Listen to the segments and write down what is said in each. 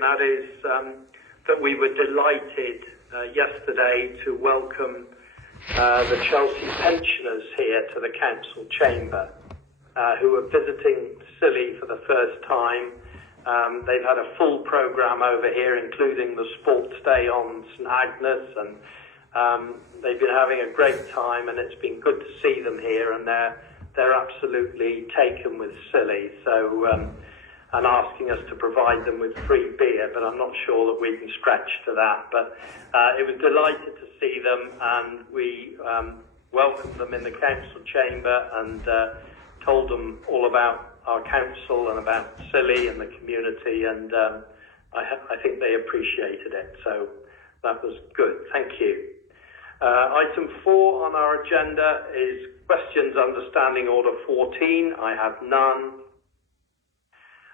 and that is that we were delighted yesterday to welcome the Chelsea pensioners here to the council chamber, who are visiting Scilly for the first time. They've had a full programme over here, including the sports day on St Agnes, and they've been having a great time, and it's been good to see them here, and they're absolutely taken with Scilly, so and asking us to provide them with free beer, but I'm not sure that we can stretch to that. But it was delighted to see them, and we welcomed them in the council chamber and told them all about our council and about Scilly and the community, and I think they appreciated it, so that was good. Thank you. Item 4 on our agenda is questions under Standing Order 14. I have none.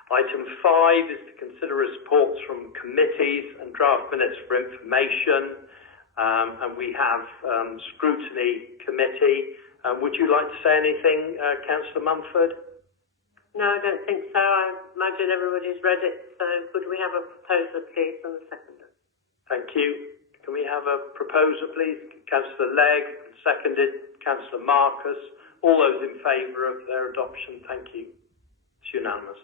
Item 5 is to consider reports from committees and draft minutes for information, and we have scrutiny committee. Would you like to say anything, Councillor Mumford? No, I don't think so. I imagine everybody's read it, so could we have a proposer, please, and a seconder? Thank you. Can we have a proposer, please? Councillor Legg, seconded. Councillor Marcus. All those in favour of their adoption, thank you. It's unanimous.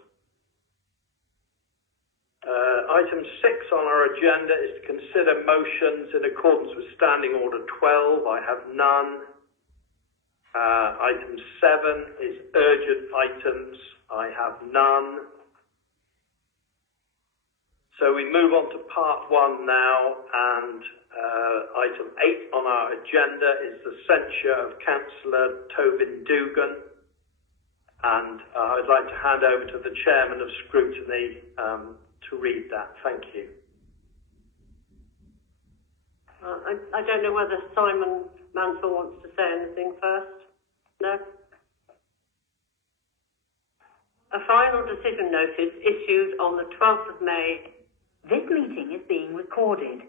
Item 6 on our agenda is to consider motions in accordance with Standing Order 12. I have none. Item 7 is urgent items. I have none. So we move on to part 1 now, and item 8 on our agenda is the censure of Councillor Tobin Dugan, and I'd like to hand over to the Chairman of Scrutiny to read that. Thank you. I don't know whether Simon Mansell wants to say anything first. No? A final decision notice issued on the 12th of May. This meeting is being recorded.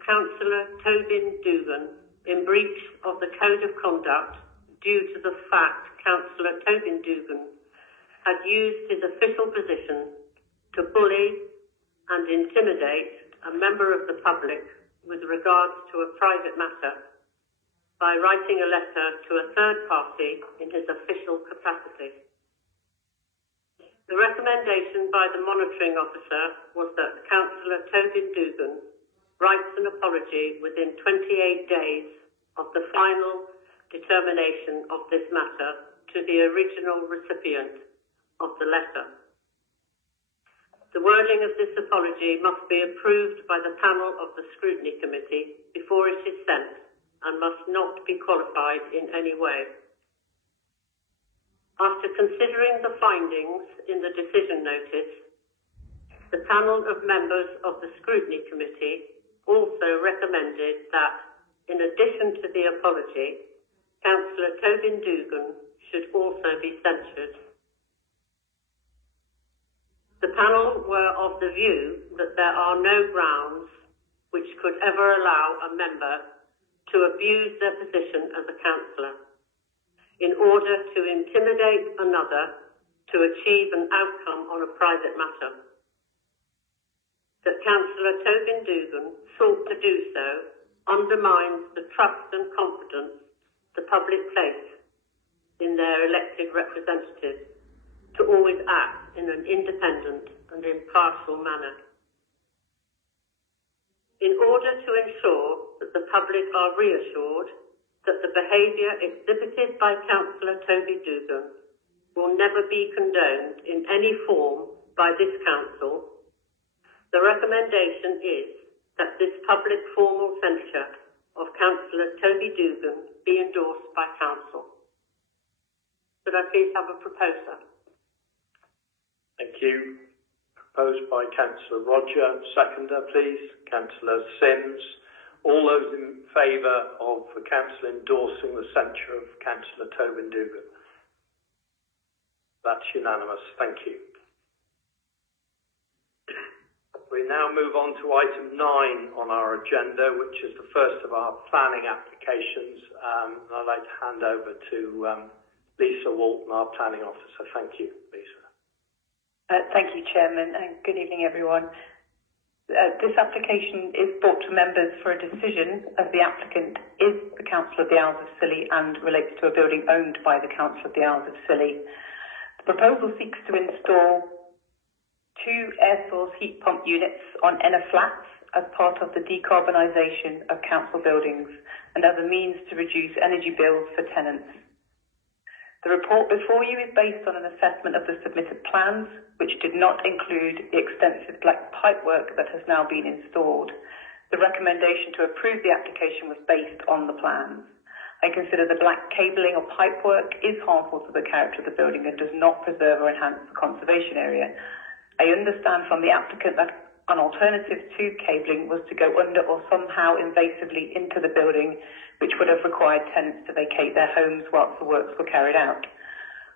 Councillor Tobin Dugan, in breach of the Code of Conduct due to the fact Councillor Tobin Dugan had used his official position to bully and intimidate a member of the public with regards to a private matter by writing a letter to a third party in his official capacity. The recommendation by the monitoring officer was that Councillor Tobin Dugan writes an apology within 28 days of the final determination of this matter to the original recipient of the letter. The wording of this apology must be approved by the panel of the Scrutiny Committee before it is sent and must not be qualified in any way. After considering the findings in the decision notice, the panel of members of the Scrutiny Committee also recommended that, in addition to the apology, Councillor Tobin Dugan should also be censured. The panel were of the view that there are no grounds which could ever allow a member to abuse their position as a councillor in order to intimidate another to achieve an outcome on a private matter. That Councillor Tobin Dugan sought to do so undermines the trust and confidence the public place in their elected representatives to always act in an independent and impartial manner. In order to ensure that the public are reassured that the behaviour exhibited by Councillor Tobin Dugan will never be condoned in any form by this council, the recommendation is that this public formal censure of Councillor Tobin Dugan be endorsed by council. Could I please have a proposer? Thank you. Proposed by Councillor Roger. Seconder, please. Councillor Sims. All those in favour of the council endorsing the censure of Councillor Tobin Dugan? That's unanimous. Thank you. We now move on to item 9 on our agenda, which is the first of our planning applications. I'd like to hand over to Lisa Walton, our planning officer. Thank you, Lisa. Thank you, Chairman, and good evening, everyone. This application is brought to members for a decision as the applicant is the Council of the Isles of Scilly and relates to a building owned by the Council of the Isles of Scilly. The proposal seeks to install 2 air source heat pump units on Enna Flats as part of the decarbonisation of council buildings and as a means to reduce energy bills for tenants. The report before you is based on an assessment of the submitted plans, which did not include the extensive black pipework that has now been installed. The recommendation to approve the application was based on the plans. I consider the black cabling or pipework is harmful to the character of the building and does not preserve or enhance the conservation area. I understand from the applicant that an alternative to cabling was to go under or somehow invasively into the building, which would have required tenants to vacate their homes whilst the works were carried out.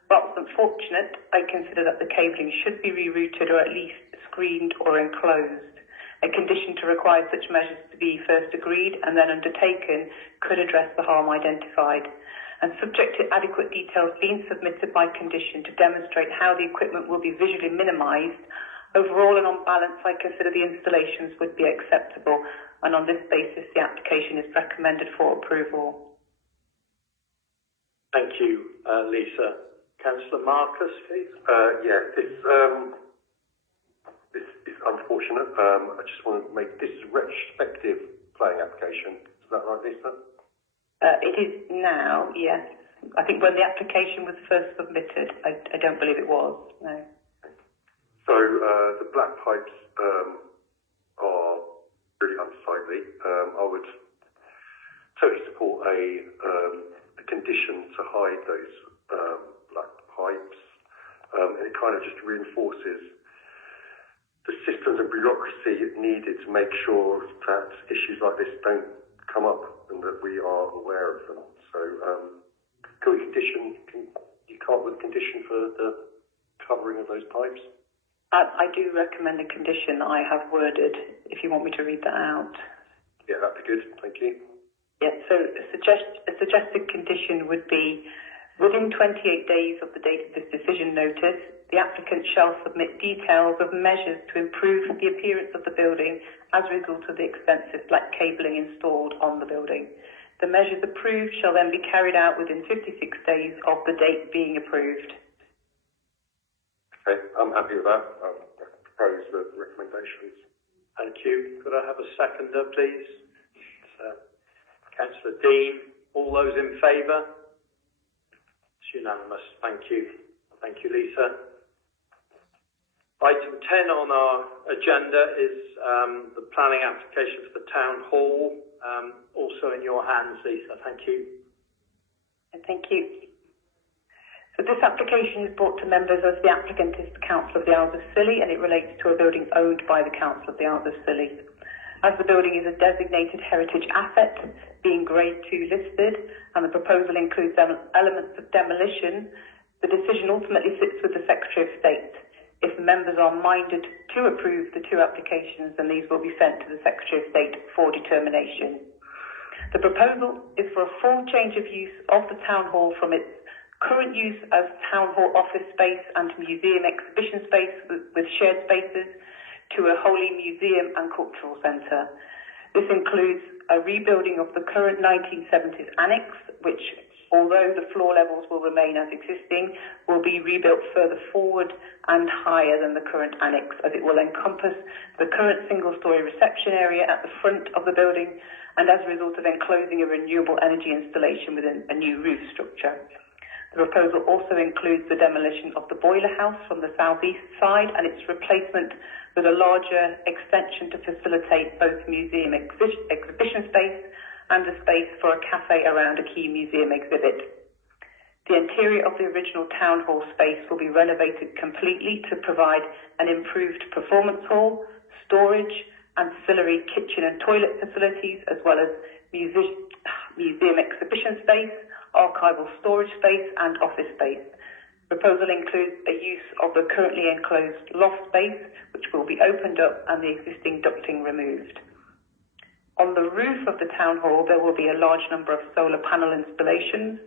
Whilst unfortunate, I consider that the cabling should be rerouted or at least screened or enclosed. A condition to require such measures to be first agreed and then undertaken could address the harm identified. And subject to adequate details being submitted by condition to demonstrate how the equipment will be visually minimised, overall and on balance, I consider the installations would be acceptable, and on this basis, the application is recommended for approval. Thank you, Lisa. Councillor Marcus, please. This is unfortunate. I just want to make this is a retrospective planning application. Is that right, Lisa? It is now, yes. I think when the application was first submitted, I don't believe it was, no. So the black pipes are really unsightly. I would totally support a condition to hide those black pipes. And it kind of just reinforces the systems and bureaucracy needed to make sure that issues like this don't come up and that we are aware of them. So can you come up with a condition for the covering of those pipes? I do recommend a condition I have worded, if you want me to read that out. Yeah, that'd be good. Thank you. Yeah, so a suggested condition would be, within 28 days of the date of this decision notice, the applicant shall submit details of measures to improve the appearance of the building as a result of the extensive black cabling installed on the building. The measures approved shall then be carried out within 56 days of the date being approved. Okay, I'm happy with that. I propose the recommendations. Thank you. Could I have a seconder, please? Councillor Dean. All those in favour? It's unanimous. Thank you. Thank you, Lisa. Item 10 on our agenda is the planning application for the Town Hall. Also in your hands, Lisa. Thank you. Thank you. So this application is brought to members as the applicant is the Council of the Isles of Scilly, and it relates to a building owned by the Council of the Isles of Scilly. As the building is a designated heritage asset, being Grade 2 listed, and the proposal includes elements of demolition, the decision ultimately sits with the Secretary of State. If members are minded to approve the 2 applications, then these will be sent to the Secretary of State for determination. The proposal is for a full change of use of the Town Hall from its current use as Town Hall office space and museum exhibition space with shared spaces to a wholly museum and cultural centre. This includes a rebuilding of the current 1970s annex, which, although the floor levels will remain as existing, will be rebuilt further forward and higher than the current annex, as it will encompass the current single-storey reception area at the front of the building and as a result of enclosing a renewable energy installation within a new roof structure. The proposal also includes the demolition of the boiler house from the southeast side and its replacement with a larger extension to facilitate both museum exhibition space and a space for a cafe around a key museum exhibit. The interior of the original Town Hall space will be renovated completely to provide an improved performance hall, storage, ancillary kitchen and toilet facilities, as well as museum exhibition space, archival storage space and office space. Proposal includes a use of the currently enclosed loft space, which will be opened up and the existing ducting removed. On the roof of the Town Hall, there will be a large number of solar panel installations,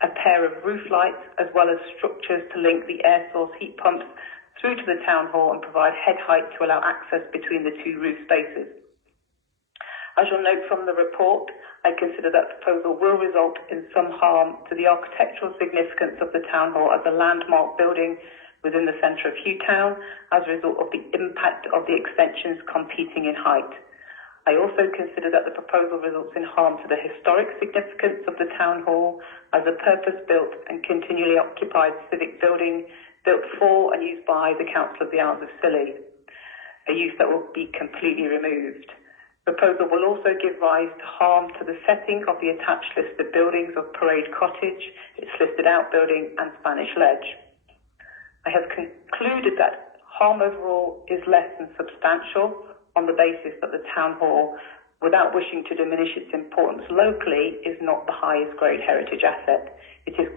a pair of roof lights, as well as structures to link the air source heat pumps through to the town hall and provide head height to allow access between the two roof spaces. As you'll note from the report, I consider that proposal will result in some harm to the architectural significance of the town hall as a landmark building within the centre of Hugh as a result of the impact of the extensions competing in height. I also consider that the proposal results in harm to the historic significance of the town hall as a purpose-built and continually occupied civic building built for and used by the Council of the Isles of Scilly, a use that will be completely removed. The proposal will also give rise to harm to the setting of the attached listed buildings of Parade Cottage, its listed outbuilding and Spanish Ledge. I have concluded that harm overall is less than substantial on the basis that the town hall, without wishing to diminish its importance locally, is not the highest grade heritage asset. It is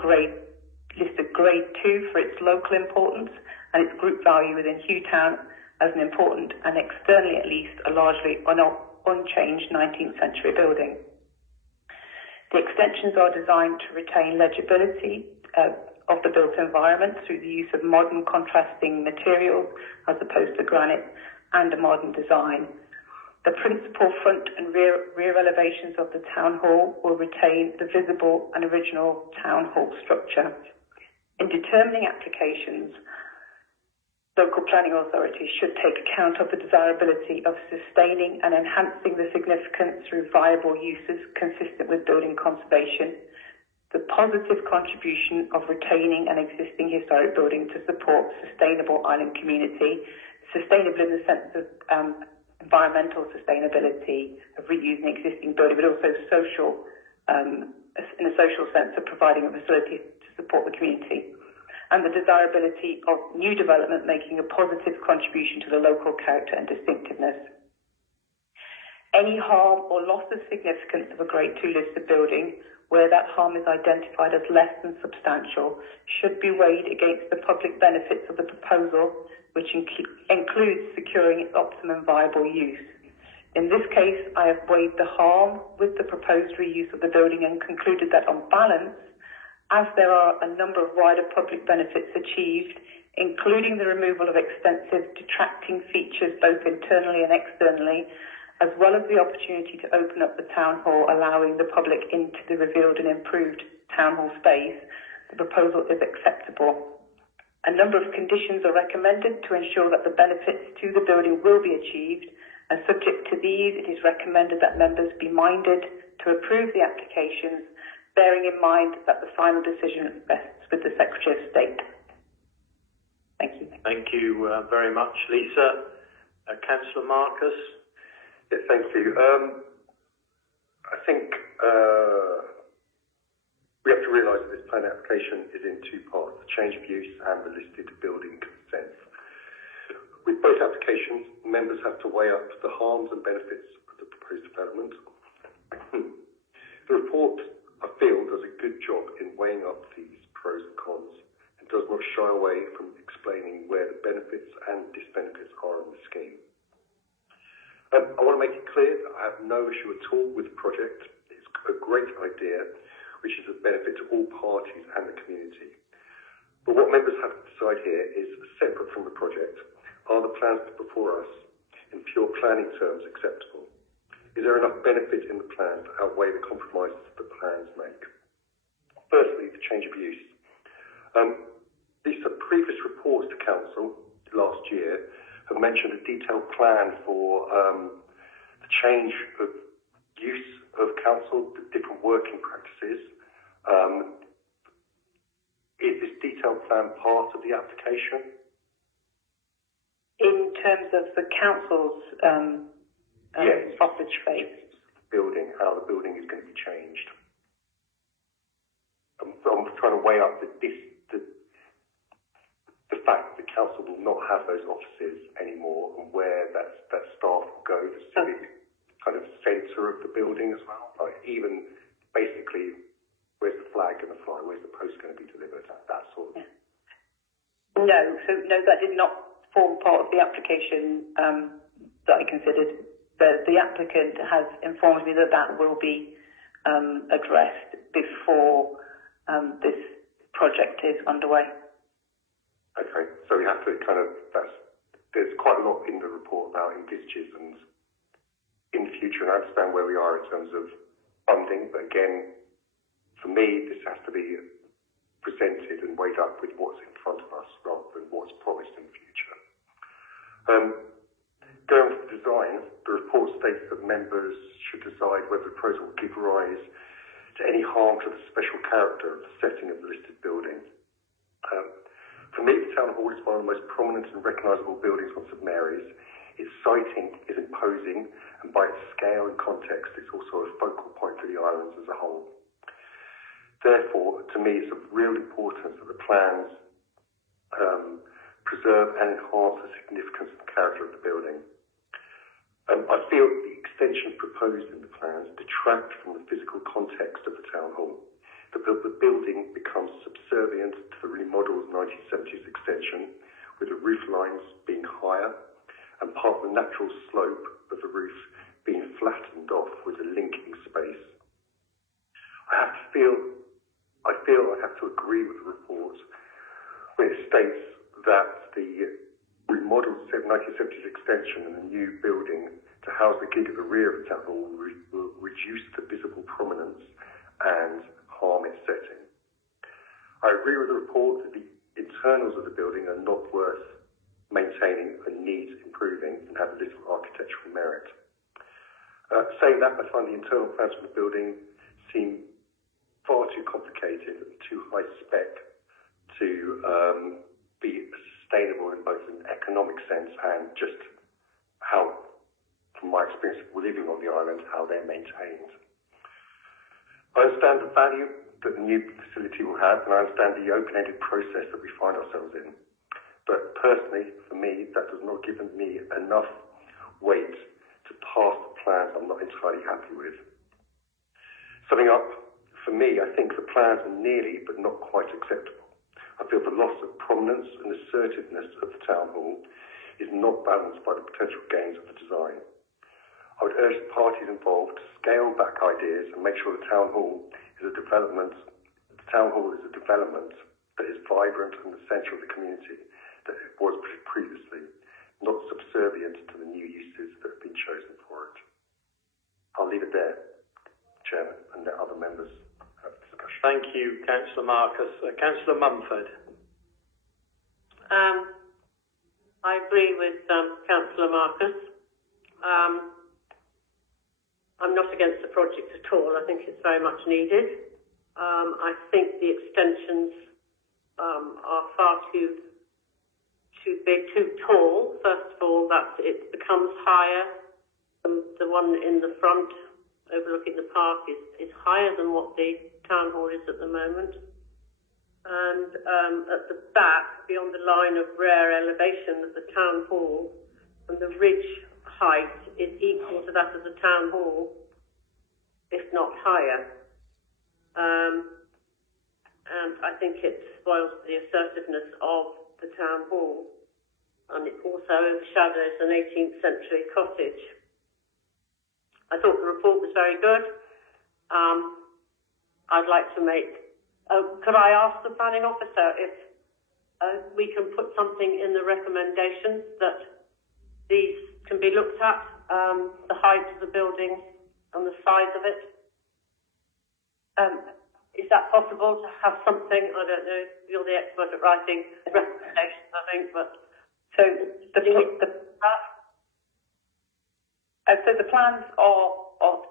listed grade 2 for its local importance and its group value within Hugh as an important and externally at least a largely unchanged 19th century building. The extensions are designed to retain legibility of the built environment through the use of modern contrasting materials as opposed to granite and a modern design. The principal front and rear elevations of the town hall will retain the visible and original town hall structure. In determining applications, local planning authorities should take account of the desirability of sustaining and enhancing the significance through viable uses consistent with building conservation, the positive contribution of retaining an existing historic building to support sustainable island community, sustainable in the sense of environmental sustainability of reusing existing building, but also social, in a social sense of providing a facility to support the community, and the desirability of new development making a positive contribution to the local character and distinctiveness. Any harm or loss of significance of a Grade 2 listed building, where that harm is identified as less than substantial, should be weighed against the public benefits of the proposal, which includes securing its optimum viable use. In this case, I have weighed the harm with the proposed reuse of the building and concluded that on balance, as there are a number of wider public benefits achieved, including the removal of extensive detracting features both internally and externally, as well as the opportunity to open up the town hall, allowing the public into the revealed and improved town hall space, the proposal is acceptable. A number of conditions are recommended to ensure that the benefits to the building will be achieved, and subject to these, it is recommended that members be minded to approve the applications, bearing in mind that the final decision rests with the Secretary of State. Thank you. Thank you very much, Lisa. Councillor Marcus. Yes, thank you. I think we have to realise that this plan application is in two parts, the change of use and the listed building consent. With both applications, members have to weigh up the harms and benefits of the proposed development. The report, I feel, does a good job in weighing up these pros and cons and does not shy away from explaining where the benefits and disbenefits are in the scheme. I want to make it clear that I have no issue at all with the project. It's a great idea, which is a benefit to all parties and the community. But what members have to decide here is, separate from the project, are the plans before us, in pure planning terms, acceptable? Is there enough benefit in the plan to outweigh the compromises the plans make? Firstly, the change of use. These are previous reports to Council last year have mentioned a detailed plan for the change of use of Council, the different working practices. Is this detailed plan part of the application? In terms of the Council's yes. office space? Building, how the building is going to be changed. I'm trying to weigh up the fact that the Council will not have those offices anymore and where that staff will go, the civic kind of centre of the building as well. Like even basically, where's the flag going to fly? Where's the post going to be delivered? That sort of. No, that did not form part of the application that I considered. The applicant has informed me that will be addressed before this project is underway. Okay, so we have to there's quite a lot in the report about envisages and in the future, and I understand where we are in terms of funding, but again, for me, this has to be presented and weighed up with what's in front of us rather than what's promised in the future. Going to the design, the report states that members should decide whether the proposal will give rise to any harm to the special character of the setting of the listed building. For me, the Town Hall is one of the most prominent and recognisable buildings on St Mary's. Its siting is imposing, and by its scale and context, it's also a focal point for the islands as a whole. Therefore, to me, it's of real importance that the plans preserve and enhance the significance and character of the building. I feel the extensions proposed in the plans detract from the physical context of the Town Hall. The building becomes subservient to the remodeled 1970s extension, with the roof lines being higher and part of the natural slope of the roof being flattened off with a linking space. I feel I have to agree with the report when it states that the remodeled 1970s extension and the new building to house the gig at the rear of the Town Hall will reduce the visible prominence and harm its setting. I agree with the report that the internals of the building are not worth maintaining and need improving and have little architectural merit. Saying that, I find the internal plans for the building seem far too complicated and too high spec to be sustainable in both an economic sense and just how, from my experience of living on the island, how they're maintained. I understand the value that the new facility will have, and I understand the open-ended process that we find ourselves in. But personally, for me, that does not give me enough weight to pass the plans I'm not entirely happy with. Summing up, for me, I think the plans are nearly but not quite acceptable. I feel the loss of prominence and assertiveness of the Town Hall is not balanced by the potential gains of the design. I would urge the parties involved to scale back ideas and make sure the Town Hall is a development that is vibrant and essential to the community that it was previously, not subservient to the new uses that have been chosen for it. I'll leave it there, Chairman, and let other members have a discussion. Thank you, Councillor Marcus. Councillor Mumford. I agree with Councillor Marcus. I'm not against the project at all. I think it's very much needed. I think the extensions are far too big, too tall. First of all, that it becomes higher. The one in the front overlooking the park is higher than what the Town Hall is at the moment. And at the back, beyond the line of rare elevation of the Town Hall, and the ridge height is equal to that of the Town Hall, if not higher. And I think it spoils the assertiveness of the Town Hall, and it also overshadows an 18th century cottage. I thought the report was very good. I'd like to could I ask the planning officer if we can put something in the recommendations that these can be looked at, the height of the building and the size of it? Is that possible to have something? I don't know. You're the expert at writing recommendations, I think, but So the plans are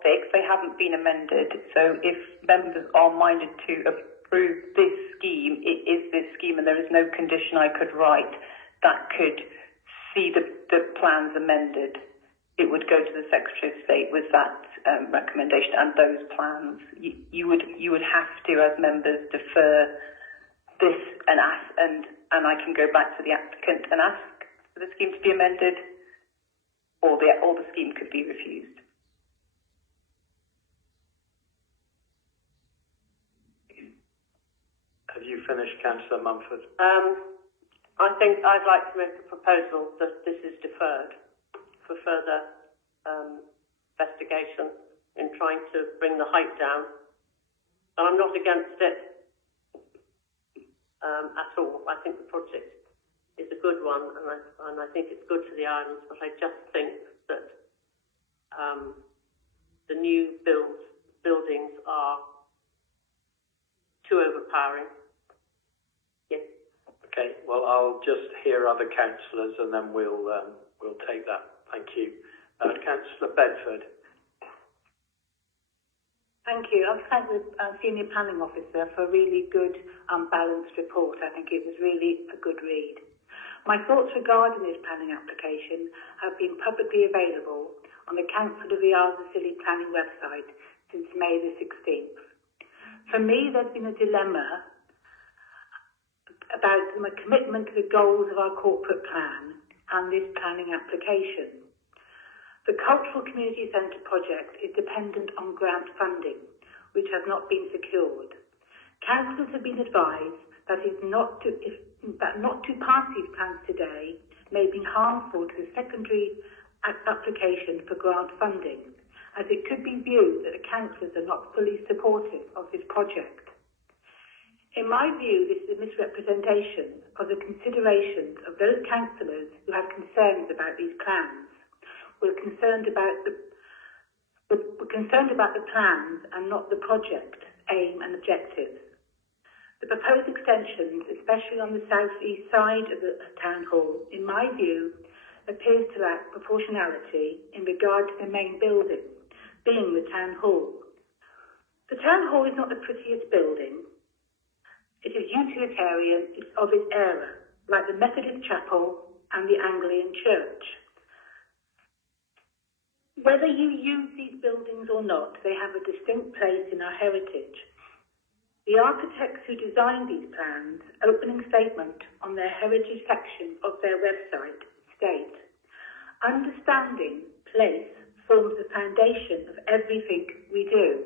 fixed. They haven't been amended. So if members are minded to approve this scheme, it is this scheme, and there is no condition I could write that could see the plans amended. It would go to the Secretary of State with that recommendation and those plans. You would have to, as members, defer this and ask, and I can go back to the applicant and ask for the scheme to be amended, or the scheme could be refused. Have you finished, Councillor Mumford? I think I'd like to make a proposal that this is deferred for further investigation in trying to bring the height down. And I'm not against it at all. I think the project good one, and I think it's good for the islands, but I just think that the new buildings are too overpowering. Yes. Okay. Well, I'll just hear other councillors, and then we'll take that. Thank you, Councillor Bedford. Thank you. I'll thank the Senior Planning Officer for a really good, balanced report. I think it was really a good read. My thoughts regarding this planning application have been publicly available on the Council of the Isles of Scilly planning website since May the 16th. For me, there's been a dilemma about my commitment to the goals of our corporate plan and this planning application. The Cultural Community Centre project is dependent on grant funding, which has not been secured. Councillors have been advised that not to pass these plans today may be harmful to the secondary application for grant funding, as it could be viewed that the councillors are not fully supportive of this project. In my view, this is a misrepresentation of the considerations of those councillors who have concerns about these plans. We're concerned about the plans and not the project aim and objectives. The proposed extensions, especially on the south-east side of the town hall, in my view, appears to lack proportionality in regard to the main building, being the town hall. The town hall is not the prettiest building. It is utilitarian of its era, like the Methodist chapel and the Anglican church. Whether you use these buildings or not, they have a distinct place in our heritage. The architects who designed these plans, opening statement on their heritage section of their website, state, understanding place forms the foundation of everything we do.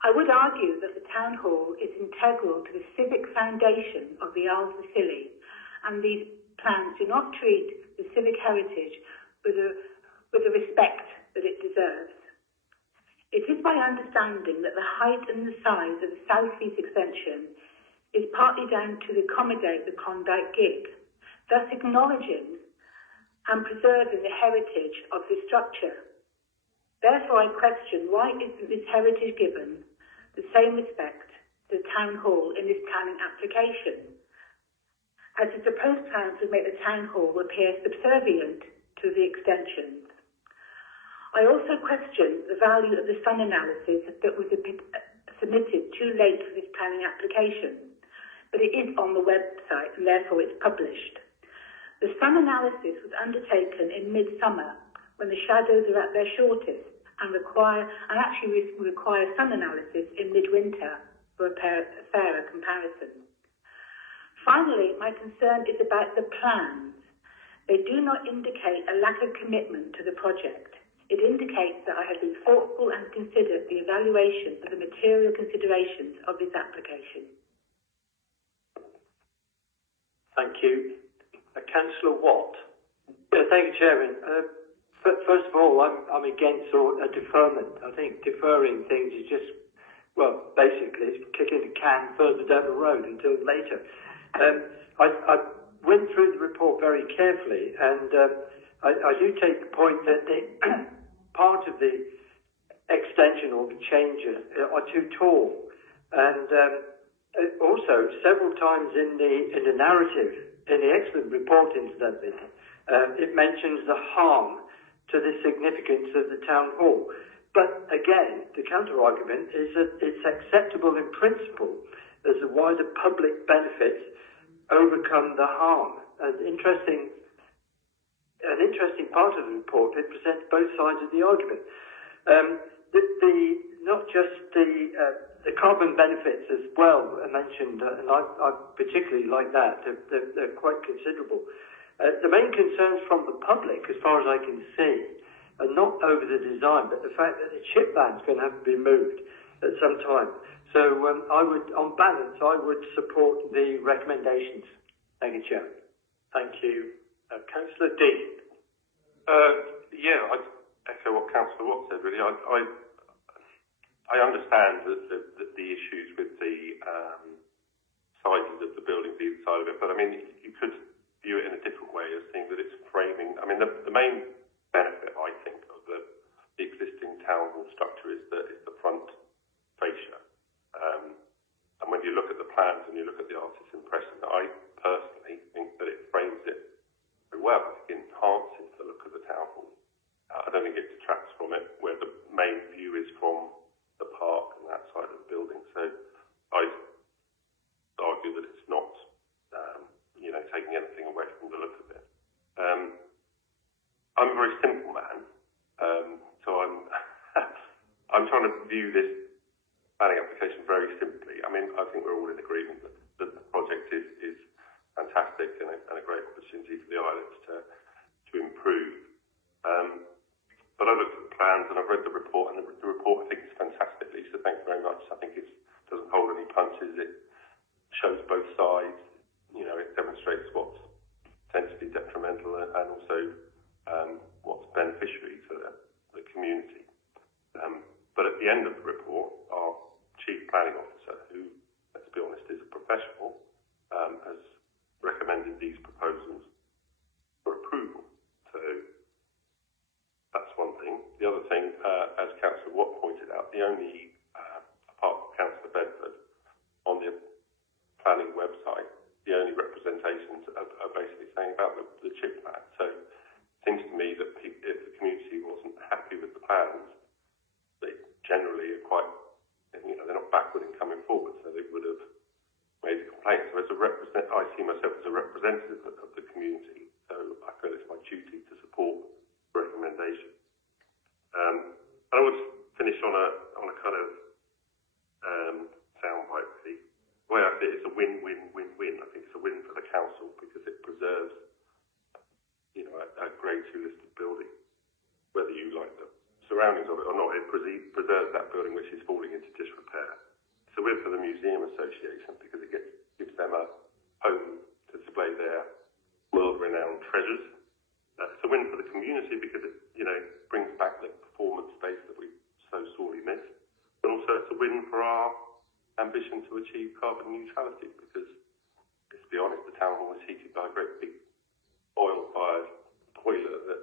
I would argue that the town hall is integral to the civic foundation of the Isles of Scilly, and these plans do not treat the civic heritage with the respect that it deserves. It is my understanding that the height and the size of the south-east extension is partly down to accommodate the Klondike gig, thus acknowledging and preserving the heritage of the structure. Therefore, I question why isn't this heritage given the same respect to the town hall in this planning application, as the proposed plans would make the town hall appear subservient to the extensions. I also question the value of the sun analysis that was submitted too late for this planning application, but it is on the website and therefore it's published. The sun analysis was undertaken in midsummer when the shadows are at their shortest and require sun analysis in midwinter for a fairer comparison. Finally, my concern is about the plans. They do not indicate a lack of commitment to the project. It indicates that I have been thoughtful and considered the evaluation of the material considerations of this application. Thank you. Councillor Watt. Yeah, thank you, Chairman. First of all, I'm against a deferment. I think deferring things is just, well, basically it's kicking the can further down the road until later. I went through the report very carefully, and I do take the point that part of the extension or the changes are too tall, and also several times in the narrative, in the excellent report incidentally, it mentions the harm to the significance of the town hall. But again, the counter-argument is that it's acceptable in principle as the wider public benefits overcome the harm. An interesting part of the report, it presents both sides of the argument. Not just the carbon benefits as well are mentioned, and I particularly like that. They're quite considerable. The main concerns from the public, as far as I can see, are not over the design, but the fact that the chip band's going to have to be moved at some time. So on balance, I would support the recommendations. Thank you, Chair. Thank you. Councillor Dean. Yeah, I echo what Councillor Watt said, really. I understand the issues with the sizes of the buildings either side of it. But I mean, you could view it in a different way as seeing that it's framing. I mean, the main benefit, I think, of the existing town hall structure is the front fascia. And when you look at the plans and you look at the artist's impression, I personally think that it frames it very well. I think it enhances the look of the town hall. I don't think it detracts from it, where the main view is from the park and that side of the building. So I argue that it's not, taking anything away from the look of it. I'm a very simple man, so I'm trying to view this planning application very simply. I mean, I think we're all in agreement that the project is fantastic and a great opportunity for the islands to improve. But I looked at the plans and I've read the report, and the report I think is fantastic, Lisa. Thank you very much. I think it doesn't hold any punches. It shows both sides. It demonstrates what's potentially detrimental and also what's beneficiary to the community. But at the end of the report, our Chief Planning Officer, who, let's be honest, is a professional, has recommended these proposals for approval. So that's one thing. The other thing, as Councillor Watt pointed out, the only, apart from Councillor Bedford, on the planning website, the only representations are basically saying about the chip plan. So it seems to me that if the community wasn't happy with the plans, they generally are quite, they're not backward in coming forward, so they would have made a complaint. So I see myself as a representative of the community, so I feel it's my duty to support the recommendation. And I would finish on a kind of soundbite, really. The way I see it, it's a win-win-win-win. I think it's a win for the council because it preserves, a Grade 2 listed building, whether you like the surroundings of it or not. It preserves that building which is falling into disrepair. It's a win for the Museum Association because it gives them a home to display their world-renowned treasures. It's a win for the community because it, brings back the performance space that we so sorely miss. But also it's a win for our ambition to achieve carbon neutrality because, let's be honest, the town hall is heated by a great big oil-fired boiler that,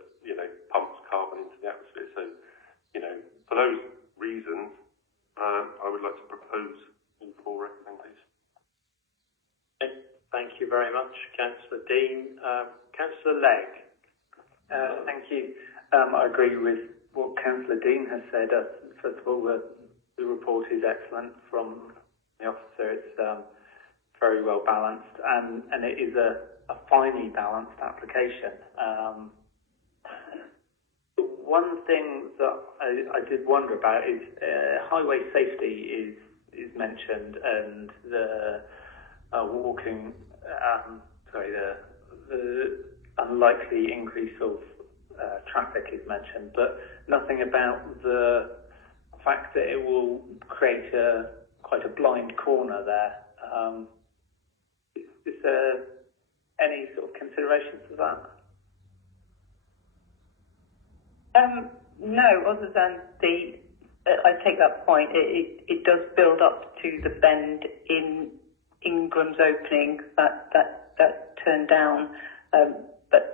pumps carbon into the atmosphere. So, for those reasons, I would like to propose all four recommendations. Thank you very much, Councillor Dean. Councillor Legg. Thank you. I agree with what Councillor Dean has said. First of all, the report is excellent from the officer. It's very well balanced, and it is a finely balanced application. One thing that I did wonder about is highway safety is mentioned, and the walking, the unlikely increase of traffic is mentioned, but nothing about the fact that it will create quite a blind corner there. Is there any sort of consideration for that? No, other than I take that point. It does build up to the bend in Ingram's opening that turned down, but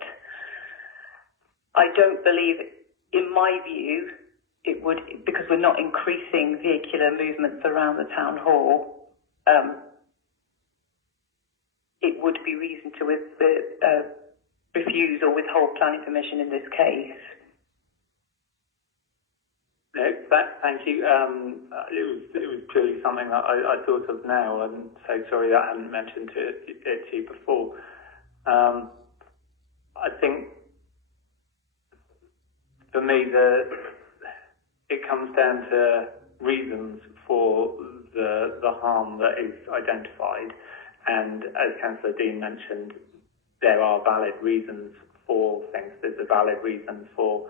I don't believe, in my view, it would, because we're not increasing vehicular movements around the town hall. It would be reason to refuse or withhold planning permission in this case. No, thank you. It was purely something that I thought of now. I'm so sorry that I hadn't mentioned it to you before. I think for me it comes down to reasons for the harm that is identified, and as Councillor Dean mentioned, there are valid reasons for things. There's a valid reason for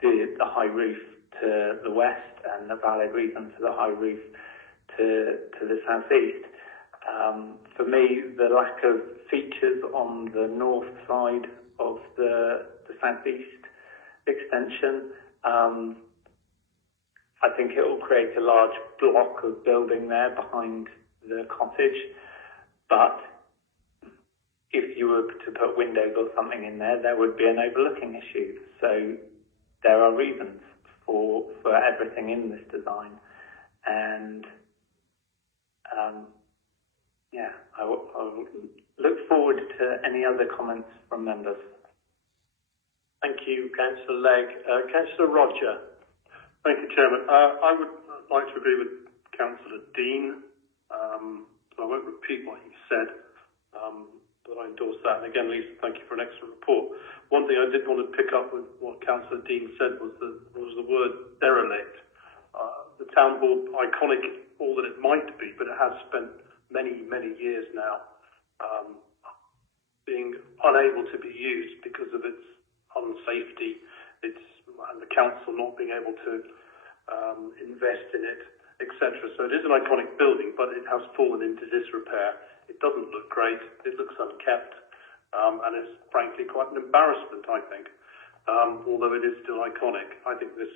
the high roof to the west, and a valid reason for the high roof to the southeast. For me, the lack of features on the north side of the southeast extension, I think it will create a large block of building there behind the cottage. But if you were to put windows or something in there, there would be an overlooking issue. So there are reasons for everything in this design. And I will look forward to any other comments from members. Thank you, Councillor Legg. Councillor Roger. Thank you, Chairman. I would like to agree with Councillor Dean. So I won't repeat what he said, but I endorse that. And again, Lisa, thank you for an excellent report. One thing I did want to pick up with what Councillor Dean said was the word derelict. The town hall, iconic, all that it might be, but it has spent many, many years now being unable to be used because of its unsafety, and the council not being able to invest in it, etc. So it is an iconic building, but it has fallen into disrepair. It doesn't look great. It looks unkept, and it's frankly quite an embarrassment, I think. Although it is still iconic, I think this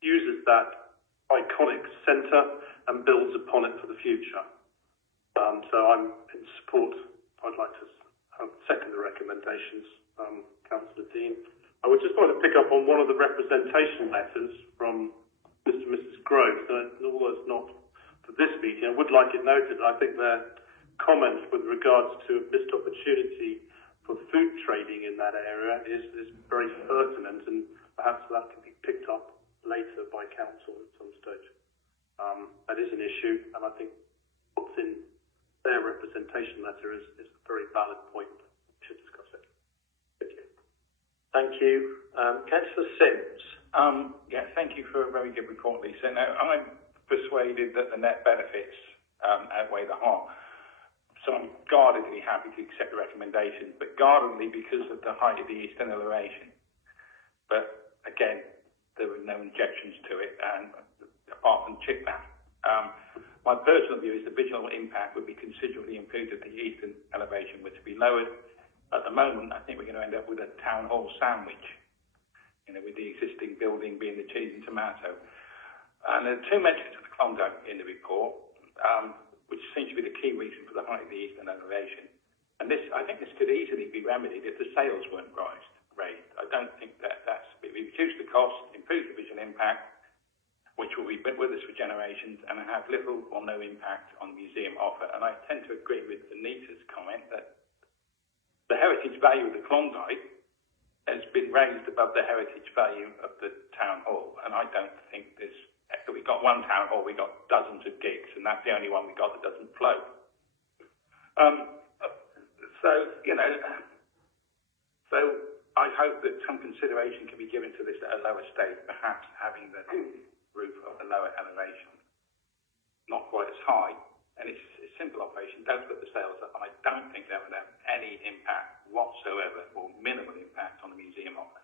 uses that iconic centre and builds upon it for the future. So I'm in support. I'd like to second the recommendations, Councillor Dean. I would just like to pick up on one of the representation letters from Mr. and Mrs. Groves, although it's not for this meeting. I would like it noted. I think their comments with regards to missed opportunity for food trading in that area is very pertinent, and perhaps that can be picked up later by council at some stage. That is an issue, and I think what's in their representation letter is a very valid point. We should discuss it. Thank you. Thank you. Councillor Sims. Thank you for a very good report, Lisa. Now, I'm persuaded that the net benefits outweigh the harm. So I'm guardedly happy to accept the recommendation, but guardedly because of the height of the eastern elevation. But again, there were no objections to it, and apart from chip ban. My personal view is the visual impact would be considerably improved if the eastern elevation were to be lowered. At the moment, I think we're going to end up with a town hall sandwich, with the existing building being the cheese and tomato. And there are two mentions of the Klondike in the report, which seems to be the key reason for the height of the eastern elevation. And I think this could easily be remedied if the sales weren't raised. I don't think we reduce the cost, improve the visual impact, which will be with us for generations and have little or no impact on the museum offer. And I tend to agree with Anita's comment that the heritage value of the Klondike has been raised above the heritage value of the town hall. And I don't think we've got one town hall, we've got dozens of gigs, and that's the only one we've got that doesn't float. So I hope that some consideration can be given to this at a lower stage, perhaps having the roof of the lower elevation not quite as high, and it's a simple operation. Don't put the sales up. I don't think that would have any impact whatsoever, or minimal impact on the museum offer.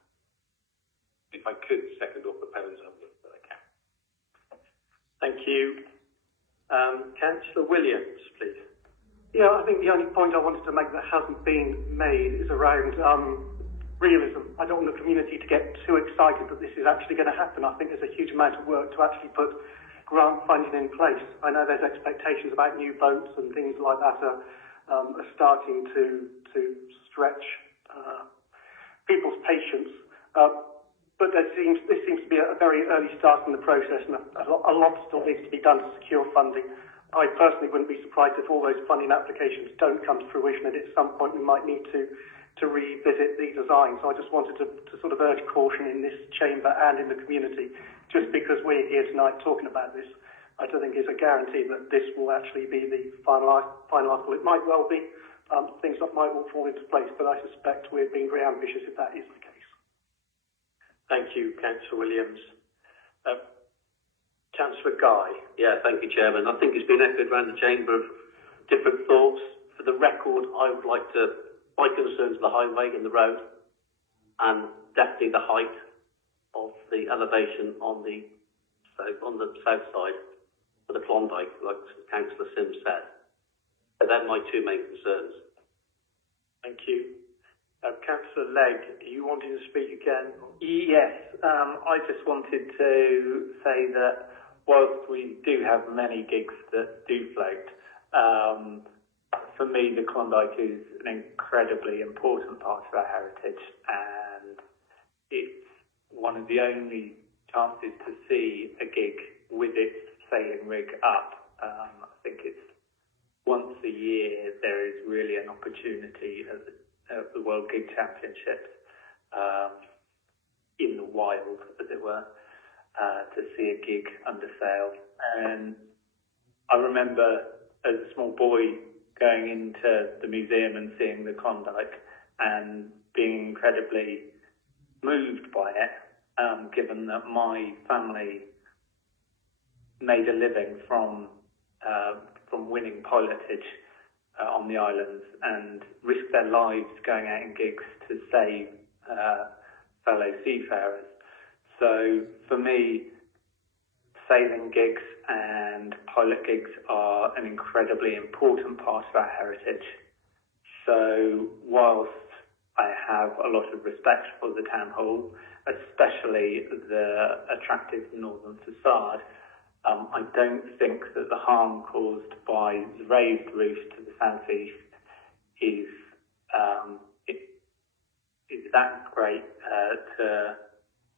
If I could second or propose, I would, but I can't. Thank you. Councillor Williams, please. Yeah, I think the only point I wanted to make that hasn't been made is around realism. I don't want the community to get too excited that this is actually going to happen. I think there's a huge amount of work to actually put grant funding in place. I know there's expectations about new boats and things like that are starting to stretch people's patience. But this seems to be a very early start in the process, and a lot still needs to be done to secure funding. I personally wouldn't be surprised if all those funding applications don't come to fruition, and at some point we might need to revisit the design. So I just wanted to sort of urge caution in this chamber and in the community. Just because we're here tonight talking about this, I don't think it's a guarantee that this will actually be the final article. It might well be. Things that might all fall into place, but I suspect we're being very ambitious if that is the case. Thank you, Councillor Williams. Councillor Guy. Yeah, thank you, Chairman. I think it's been echoed around the chamber of different thoughts. For the record, I would like my concerns are the highway and the road, and definitely the height of the elevation on the south side of the Klondike, like Councillor Sims said. So they're my two main concerns. Thank you. Councillor Legg, are you wanting to speak again? Yes, I just wanted to say that whilst we do have many gigs that do float, For me, the Klondike is an incredibly important part of our heritage, and it's one of the only chances to see a gig with its sailing rig up. I think it's once a year there is really an opportunity at the World Gig Championships in the wild, as it were, to see a gig under sail. And I remember as a small boy going into the museum and seeing the Klondike and being incredibly moved by it, given that my family made a living from winning pilotage on the islands and risked their lives going out in gigs to save fellow seafarers. So for me, sailing gigs and pilot gigs are an incredibly important part of our heritage. So whilst I have a lot of respect for the town hall, especially the attractive northern facade, I don't think that the harm caused by the raised roof to the southeast is that great to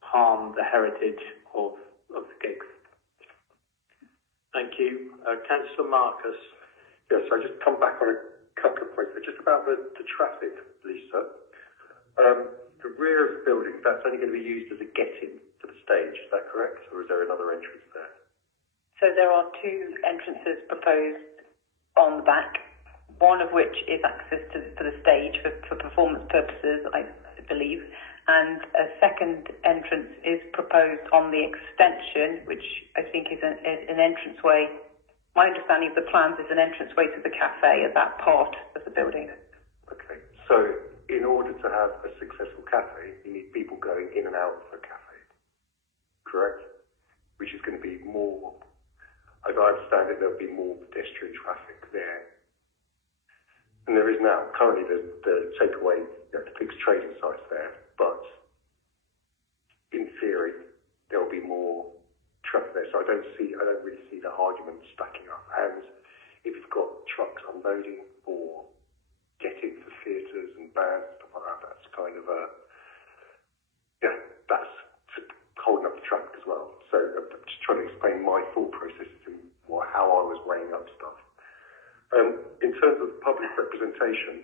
harm the heritage of the gigs. Thank you. Councillor Marcus. Yes, I just come back on a couple of points. Just about the traffic, Lisa. The rear of the building, that's only going to be used as a get-in to the stage, is that correct? Or is there another entrance there? So there are two entrances proposed on the back, one of which is access to the stage for performance purposes, I believe, and a second entrance is proposed on the extension, which I think is an entranceway. My understanding of the plans is an entranceway to the cafe at that part of the building. Okay, so in order to have a successful cafe, you need people going in and out of the cafe, correct? Which is going to be more, as I understand it, there'll be more pedestrian traffic there. And there is now. Currently, the takeaway, the fixed trading sites there, but in theory, there'll be more traffic there. So I don't really see the argument stacking up. And if you've got trucks unloading or getting for theatres and bands and stuff like that, that's kind of that's holding up the traffic as well. So I'm just trying to explain my thought process and how I was weighing up stuff. In terms of public representation,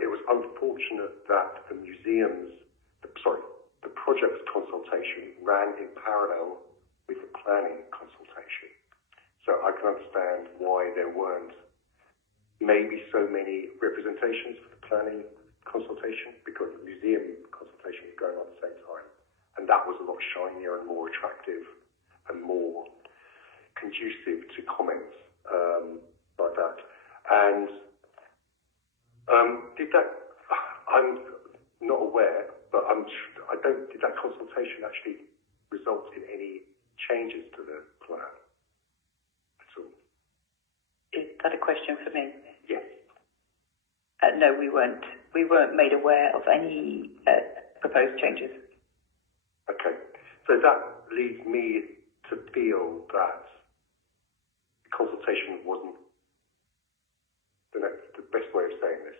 it was unfortunate that the project's consultation ran in parallel with the planning consultation. So I can understand why there weren't maybe so many representations for the planning consultation, because the museum consultation was going on at the same time. And that was a lot shinier and more attractive and more conducive to comments like that. And did that, I'm not aware, but did that consultation actually result in any changes to the plan at all? Is that a question for me? Yes. No, we weren't. We weren't made aware of any proposed changes. Okay. So that leads me to feel that the consultation wasn't the best way of saying this.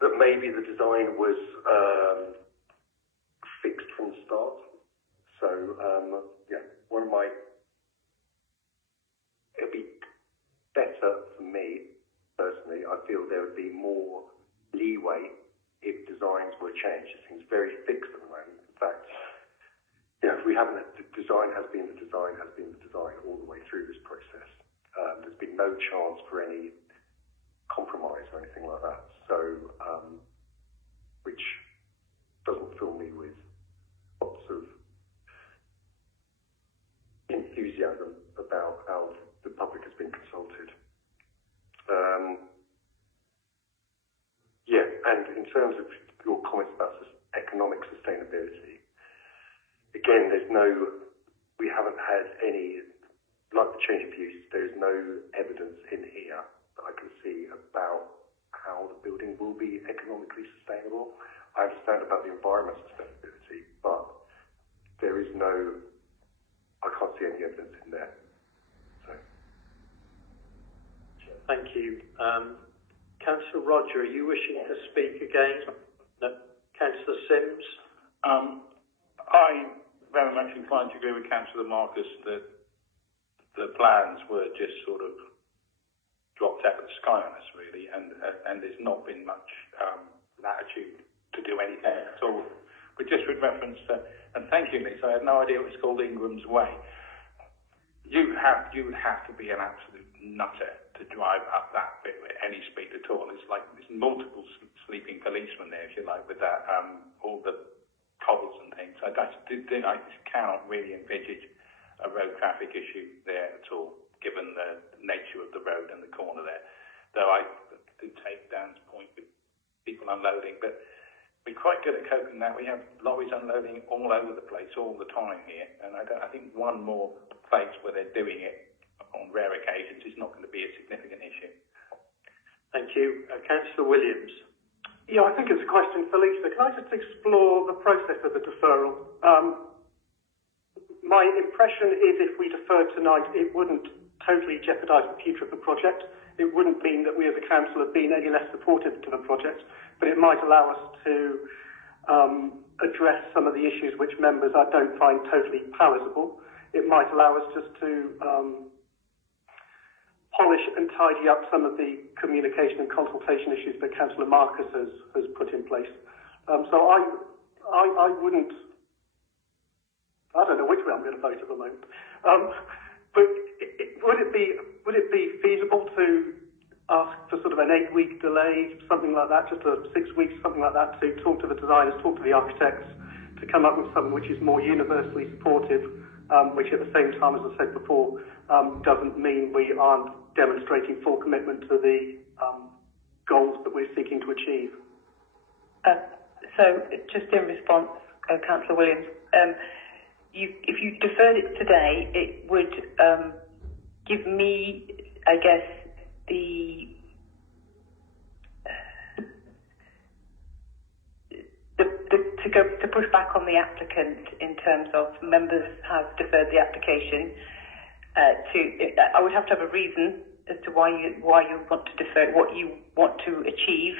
That maybe the design was fixed from the start. So, it'd be better for me, personally. I feel there would be more leeway if designs were changed. It seems very fixed at the moment. In fact, if we haven't, the design has been the design all the way through this process. There's been no chance for any compromise or anything like that. So, which doesn't fill me with lots of enthusiasm about how the public has been consulted. And in terms of your comments about economic sustainability, again, we haven't had any, like the change of use, there's no evidence in here that I can see about how the building will be economically sustainable. I understand about the environment sustainability, but I can't see any evidence in there. So. Thank you. you. Councillor Roger, are you wishing to speak again? No. Councillor Sims? I very much inclined to agree with Councillor Marcus that the plans were just sort of dropped out of the sky on us, really, and there's not been much latitude to do anything at all. But just with reference to, and thank you, Lisa, I had no idea it was called Ingram's Way. You would have to be an absolute nutter to drive up that bit with any speed at all. It's like there's multiple sleeping policemen there, if you like, with that all the cobbles and things. I just cannot really envisage a road traffic issue there at all, given the nature of the road and the corner there. Though I do take Dan's point with people unloading, but we're quite good at coping that. We have lorries unloading all over the place all the time here, and I think one more place where they're doing it on rare occasions is not going to be a significant issue. Thank you. Councillor Williams. Yeah, I think it's a question for Lisa. Can I just explore the process of the deferral? My impression is if we deferred tonight, it wouldn't totally jeopardise the future of the project. It wouldn't mean that we as a council have been any less supportive to the project, but it might allow us to address some of the issues which members I don't find totally palatable. It might allow us just to polish and tidy up some of the communication and consultation issues that Councillor Marcus has put in place. So I wouldn't, I don't know which way I'm going to vote at the moment. But would it be feasible to ask for sort of an 8-week delay, something like that, just 6 weeks, something like that, to talk to the designers, talk to the architects, to come up with something which is more universally supportive, which at the same time, as I said before, doesn't mean we aren't demonstrating full commitment to the goals that we're seeking to achieve. So, just in response, Councillor Williams, if you deferred it today, it would give me, I guess, to push back on the applicant in terms of members have deferred the application. I would have to have a reason as to why you want to defer, what you want to achieve,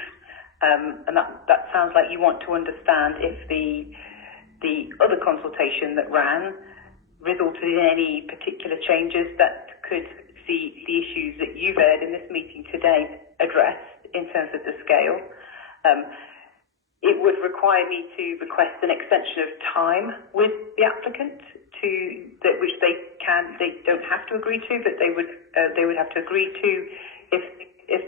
and that sounds like you want to understand if the other consultation that ran resulted in any particular changes that could see the issues that you've heard in this meeting today addressed in terms of the scale. It would require me to request an extension of time with the applicant which they don't have to agree to, but they would have to agree to if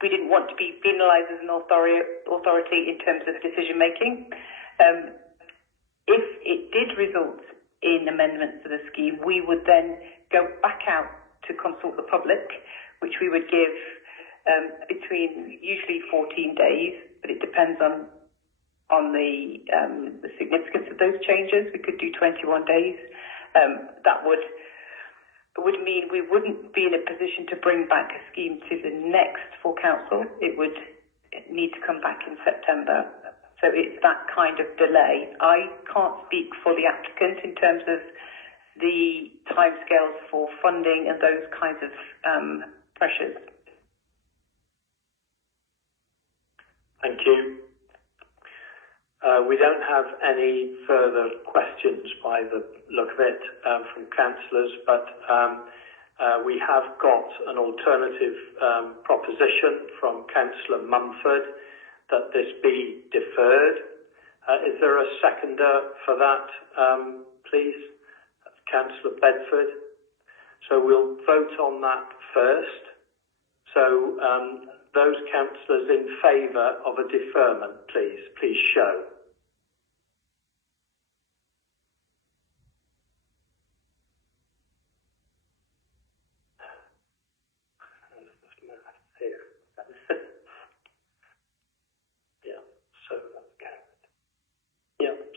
we didn't want to be penalised as an authority in terms of decision making. If it did result in amendments to the scheme, we would then go back out to consult the public, which we would give between usually 14 days, but it depends on the significance of those changes. We could do 21 days. That would mean we wouldn't be in a position to bring back a scheme to the next full council. It would need to come back in September. So it's that kind of delay. I can't speak for the applicant in terms of the timescales for funding and those kinds of pressures. Thank you. We don't have any further questions by the look of it from councillors, but we have got an alternative proposition from Councillor Mumford that this be deferred. Is there a seconder for that, please? That's Councillor Bedford. So we'll vote on that first. So those councillors in favour of a deferment, please show.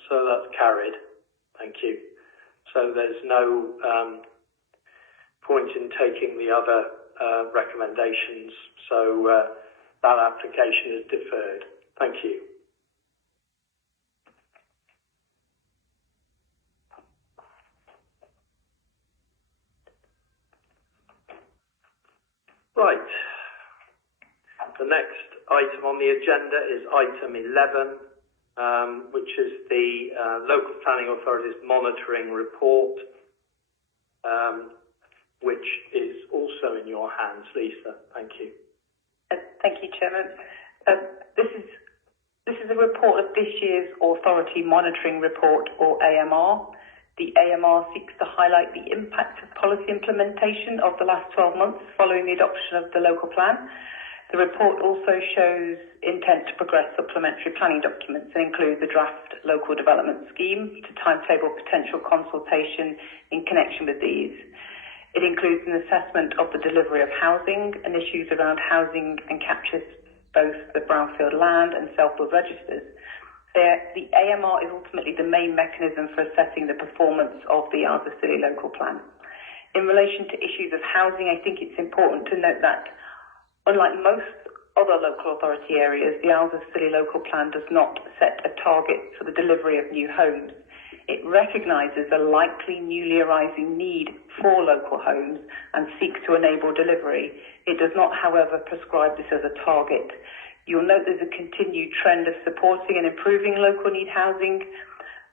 So that's carried. Thank you. So there's no point in taking the other recommendations. So that application is deferred. Thank you. Right. next item on the agenda is item 11, which is the Local Planning Authority's monitoring report, which is also in your hands, Lisa. Thank you. Thank you, Chairman. This is a report of this year's Authority Monitoring Report, or AMR. The AMR seeks to highlight the impact of policy implementation of the last 12 months following the adoption of the local plan. The report also shows intent to progress supplementary planning documents and includes a draft local development scheme to timetable potential consultation in connection with these. It includes an assessment of the delivery of housing and issues around housing and captures both the brownfield land and self-build registers. The AMR is ultimately the main mechanism for assessing the performance of the Isles of Scilly local plan. In relation to issues of housing, I think it's important to note that unlike most other local authority areas, the Isles of Scilly local plan does not set a target for the delivery of new homes. It recognises a likely newly arising need for local homes and seeks to enable delivery. It does not, however, prescribe this as a target. You'll note there's a continued trend of supporting and improving local need housing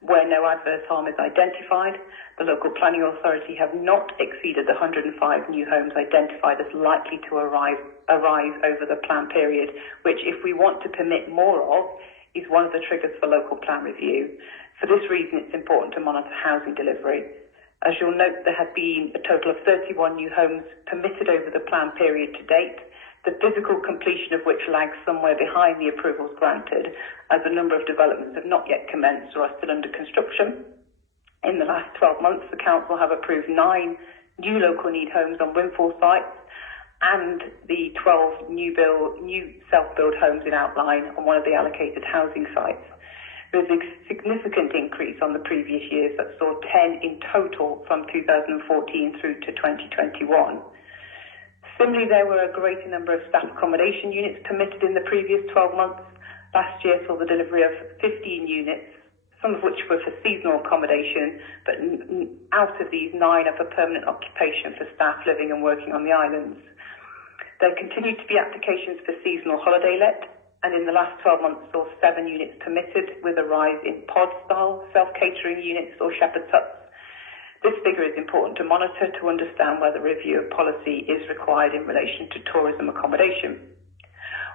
where no adverse harm is identified. The Local Planning Authority have not exceeded the 105 new homes identified as likely to arise over the plan period, which, if we want to permit more of, is one of the triggers for local plan review. For this reason, it's important to monitor housing delivery. As you'll note, there have been a total of 31 new homes permitted over the plan period to date, the physical completion of which lags somewhere behind the approvals granted, as a number of developments have not yet commenced or are still under construction. In the last 12 months, the Council have approved 9 new local need homes on Windfall sites and the 12 new self-build homes in outline on one of the allocated housing sites. There's a significant increase on the previous years that saw 10 in total from 2014 through to 2021. Similarly, there were a greater number of staff accommodation units permitted in the previous 12 months. Last year saw the delivery of 15 units, some of which were for seasonal accommodation, but out of these, 9 are for permanent occupation for staff living and working on the islands. There continued to be applications for seasonal holiday let, and in the last 12 months saw 7 units permitted, with a rise in pod-style, self-catering units or shepherd's huts. This figure is important to monitor to understand whether review of policy is required in relation to tourism accommodation.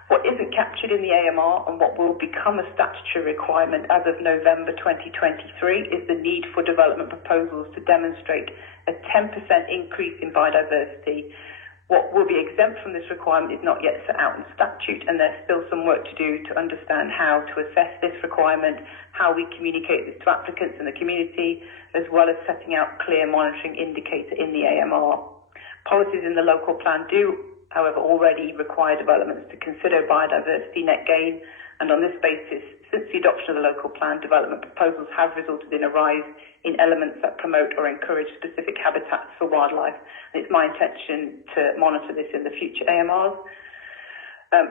What isn't captured in the AMR and what will become a statutory requirement as of November 2023 is the need for development proposals to demonstrate a 10% increase in biodiversity. What will be exempt from this requirement is not yet set out in statute, and there's still some work to do to understand how to assess this requirement, how we communicate this to applicants and the community, as well as setting out clear monitoring indicator in the AMR. Policies in the local plan do, however, already require developments to consider biodiversity net gain, and on this basis, since the adoption of the local plan, development proposals have resulted in a rise in elements that promote or encourage specific habitats for wildlife. And it's my intention to monitor this in the future AMRs.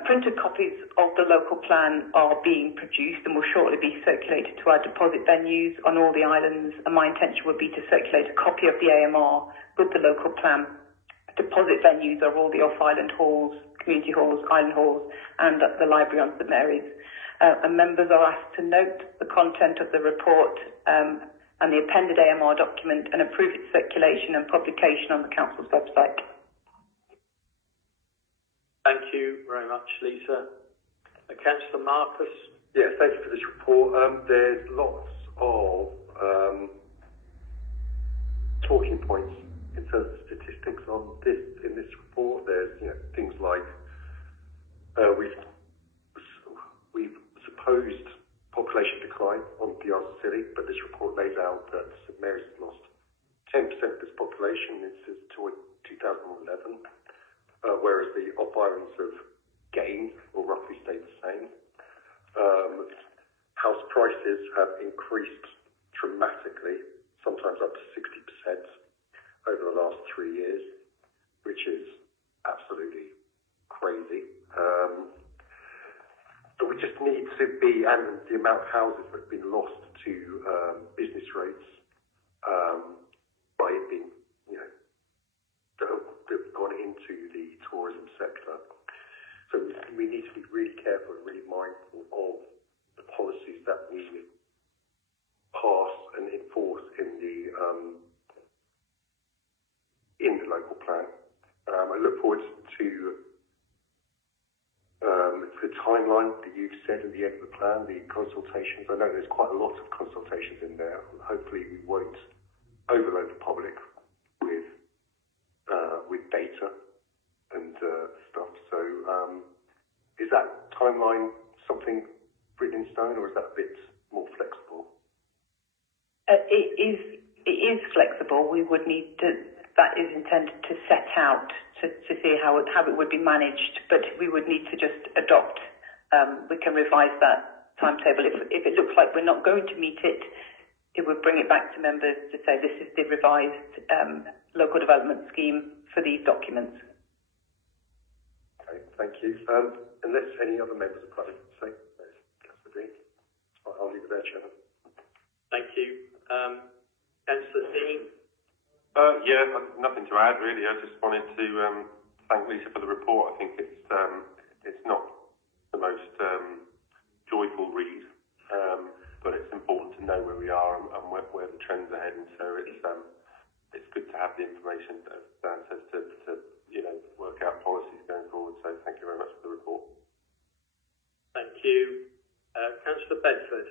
Printed copies of the local plan are being produced and will shortly be circulated to our deposit venues on all the islands, and my intention would be to circulate a copy of the AMR with the local plan. Deposit venues are all the off-island halls, community halls, island halls, and the library on St Mary's. And members are asked to note the content of the report and the appended AMR document and approve its circulation and publication on the Council's website. Thank you very much, Lisa. Councillor Marcus. Yeah, thank you for this report. There's lots of talking points in terms of statistics on this in this report. There's things like we've supposed population decline on the Isles of Scilly, but this report lays out that St Mary's has lost 10% of its population since 2011, whereas the off-islands have gained or roughly stayed the same. House prices have increased dramatically, sometimes up to 60% over the last 3 years, which is absolutely crazy. But we just need to be, and the amount of houses that have been lost to business rates by it being, that have gone into the tourism sector. So we we need to be really careful and really mindful of the policies that we pass and enforce in the local plan. I look forward to the timeline that you've said at the end of the plan, the consultations. I know there's quite a lot of consultations in there. Hopefully we won't overload the public with data and stuff. So is that timeline something written in stone, or is that a bit more flexible? It is flexible. We would need to. That is intended to set out to see how it would be managed, but we would need to just adopt. We can revise that timetable. If it looks like we're not going to meet it, it would bring it back to members to say this is the revised local development scheme for these documents. Okay, thank you. Unless any other members of Parliament say, Councillor Dean, I'll leave it there, Chairman. Thank you. Councillor Dean? Yeah, nothing to add really. I just wanted to thank Lisa for the report. I think it's not the most joyful read, but it's important to know where we are and where the trends are heading. So it's good to have the information, as Dan says, to work out policies going forward. So thank you very much for the report. Thank you. Councillor Bedford?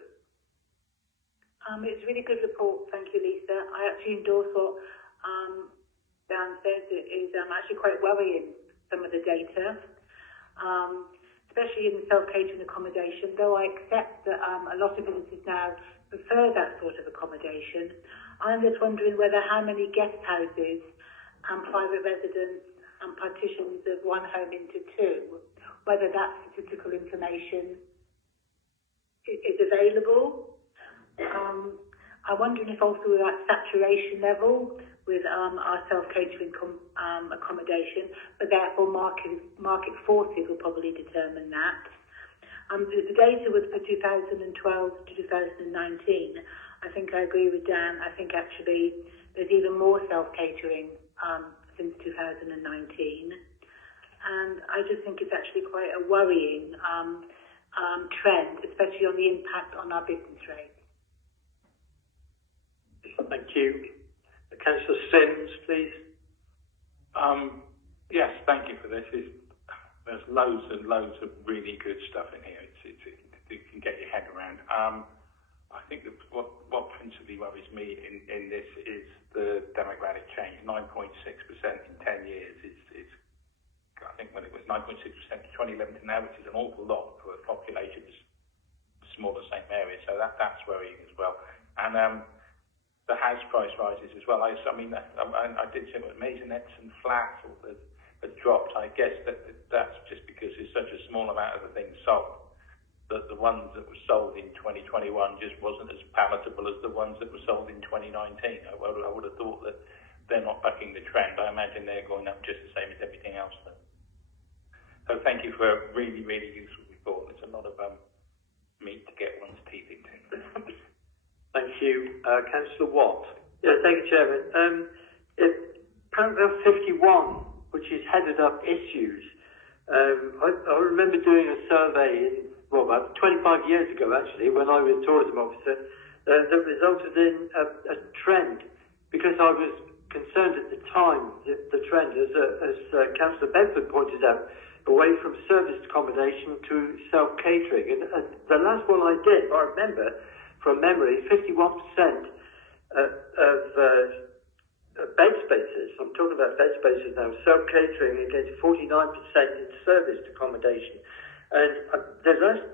It's a really good report. Thank you, Lisa. I actually endorse what Dan says. It is actually quite worrying, some of the data, especially in the self-catering accommodation, though I accept that a lot of visitors now prefer that sort of accommodation. I'm just wondering whether how many guest houses and private residence and partitions of one home into two, whether that statistical information is available. I'm wondering if also we're at saturation level with our self-catering accommodation, but therefore market forces will probably determine that. The data was for 2012 to 2019. I think I agree with Dan. I think actually there's even more self-catering since 2019. And I just think it's actually quite a worrying trend, especially on the impact on our business rates. Thank you. Councillor Sims, please. Yes, thank you for this. There's loads and loads of really good stuff in here. You can get your head around. I think that what principally worries me in this is the demographic change. 9.6% in 10 years is I think when it was 9.6% to 2011 to now, which is an awful lot for a population smaller same area. So that's worrying as well. And the house price rises as well. I did say what maisonettes and flats had dropped. I guess that's just because there's such a small amount of the things sold that the ones that were sold in 2021 just wasn't as palatable as the ones that were sold in 2019. I would have thought that they're not bucking the trend. I imagine they're going up just the same as everything else. So thank you for a really, really useful report. It's a lot of meat to get one's teeth into. Thank you. Councillor Watt? Yeah, thank you, Chairman. Paragraph 51, which is headed up issues, I remember doing a survey about 25 years ago, actually, when I was tourism officer, that resulted in a trend, because I was concerned at the time that the trend, as Councillor Bedford pointed out, away from serviced accommodation to self-catering. And the last one I did, I remember, from memory, 51% of bed spaces, I'm talking about bed spaces now, self-catering against 49% in serviced accommodation. And the last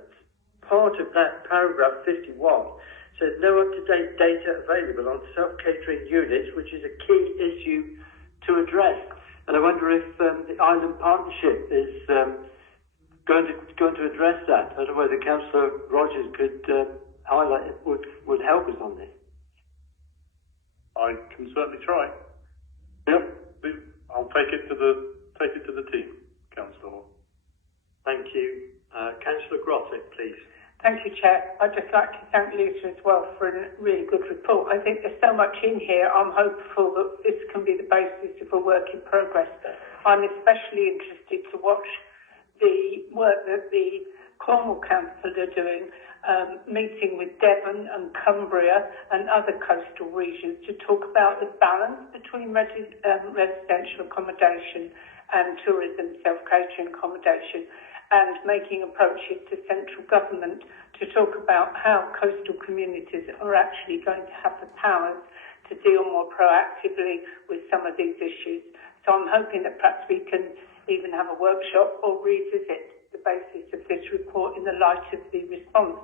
part of that paragraph 51 says no up-to-date data available on self-catering units, which is a key issue to address. And I wonder if the Island Partnership is going to address that. I don't know whether Councillor Rogers could highlight it, would help us on this. I can certainly try. Yep, I'll take it to the team, Councillor. Thank you. Councillor Grottick, please. Thank you, Chair. I'd just like to thank Lisa as well for a really good report. I think there's so much in here. I'm hopeful that this can be the basis of a work in progress. I'm especially interested to watch the work that the Cornwall Council are doing, meeting with Devon and Cumbria and other coastal regions to talk about the balance between residential accommodation and tourism self-catering accommodation, and making approaches to central government to talk about how coastal communities are actually going to have the powers to deal more proactively with some of these issues. So I'm hoping that perhaps we can even have a workshop or revisit the basis of this report in the light of the response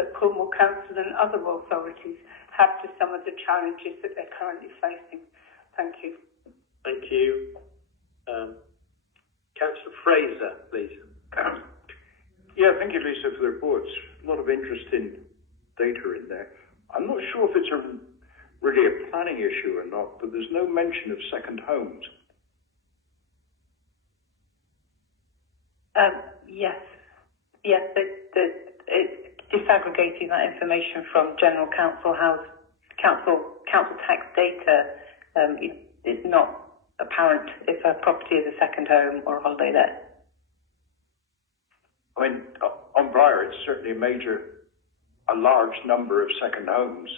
that Cornwall Council and other authorities have to some of the challenges that they're currently facing. Thank you. Thank you. Councillor Fraser, please. Yeah, thank you, Lisa, for the reports. A lot of interesting data in there. I'm not sure if it's really a planning issue or not, but there's no mention of second homes. Yes. Yes, it's disaggregating that information from general council tax data. It's not apparent if a property is a second home or a holiday let. I mean, on Briar, it's certainly a large number of second homes.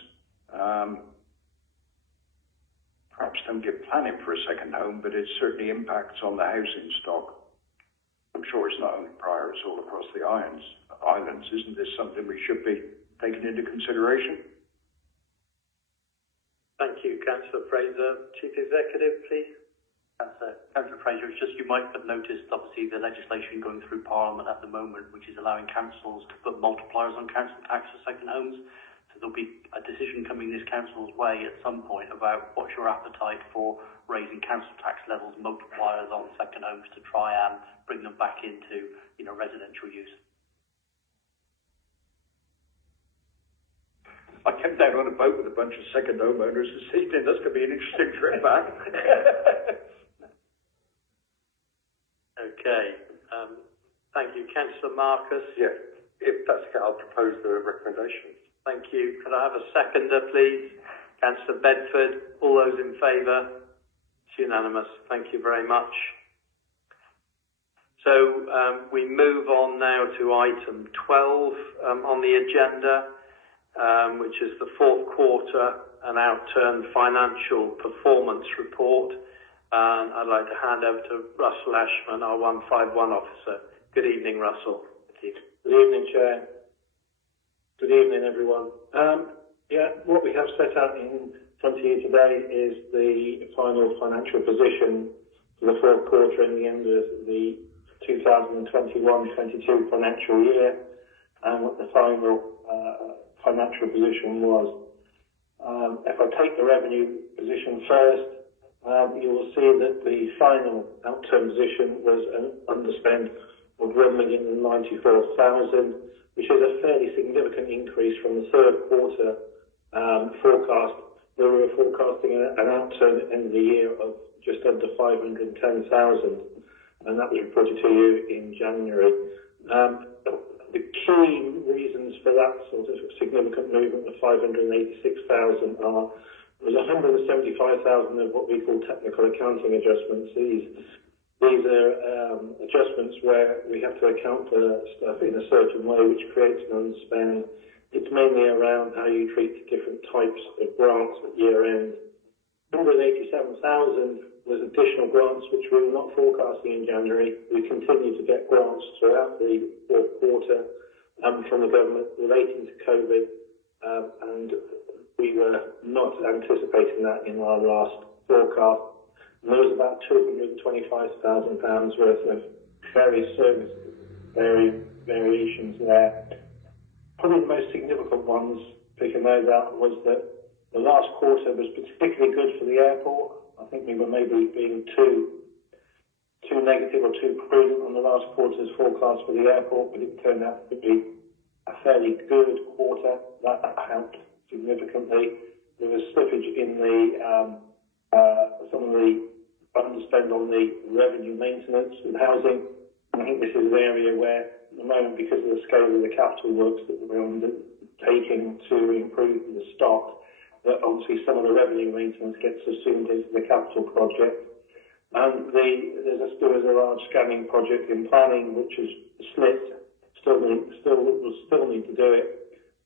Perhaps don't give planning for a second home, but it certainly impacts on the housing stock. I'm sure it's not only Briar, it's all across the islands. Isn't this something we should be taking into consideration? Thank you, Councillor Fraser. Chief Executive, please. Councillor Fraser, it's just you might have noticed, obviously, the legislation going through Parliament at the moment, which is allowing councils to put multipliers on council tax for second homes. So there'll be a decision coming this council's way at some point about what's your appetite for raising council tax levels, multipliers on second homes to try and bring them back into, residential use. I came down on a boat with a bunch of second homeowners this evening. That's going to be an interesting trip back. Okay. Thank you. Councillor Marcus? Yeah, if that's okay, I'll propose the recommendations. Thank you. Could I have a seconder, please? Councillor Bedford. All those in favour? It's unanimous. Thank you very much. So we move on now to item 12 on the agenda, which is the fourth quarter and outturn financial performance report. And I'd like to hand over to Russell Ashman, our 151 officer. Good evening, Russell. Good evening, Chair. Good evening, everyone. What we have set out in front of you today is the final financial position for the fourth quarter and the end of the 2021-22 financial year, and what the final financial position was. If I take the revenue position first, you will see that the final outturn position was an underspend of $1,094,000, which is a fairly significant increase from the third quarter forecast, where we were forecasting an outturn at the end of the year of just under $510,000, and that was reported to you in January. The key reasons for that sort of significant movement of $586,000 are there was $175,000 of what we call technical accounting adjustments. These are adjustments where we have to account for stuff in a certain way, which creates an underspend. It's mainly around how you treat different types of grants at year end. $187,000 was additional grants which we were not forecasting in January. We continued to get grants throughout the fourth quarter from the government relating to COVID, and we were not anticipating that in our last forecast. And there was about £225,000 worth of various service variations there. Probably the most significant ones, picking those out, was that the last quarter was particularly good for the airport. I think we were maybe being too negative or too prudent on the last quarter's forecast for the airport, but it turned out to be a fairly good quarter. That helped significantly. There was slippage in the some of the underspend on the revenue maintenance and housing. And I think this is an area where, at the moment, because of the scale of the capital works that we're undertaking to improve the stock, that obviously some of the revenue maintenance gets assumed into the capital project. And there was a large scanning project in planning which is slipped. We'll still need to do it,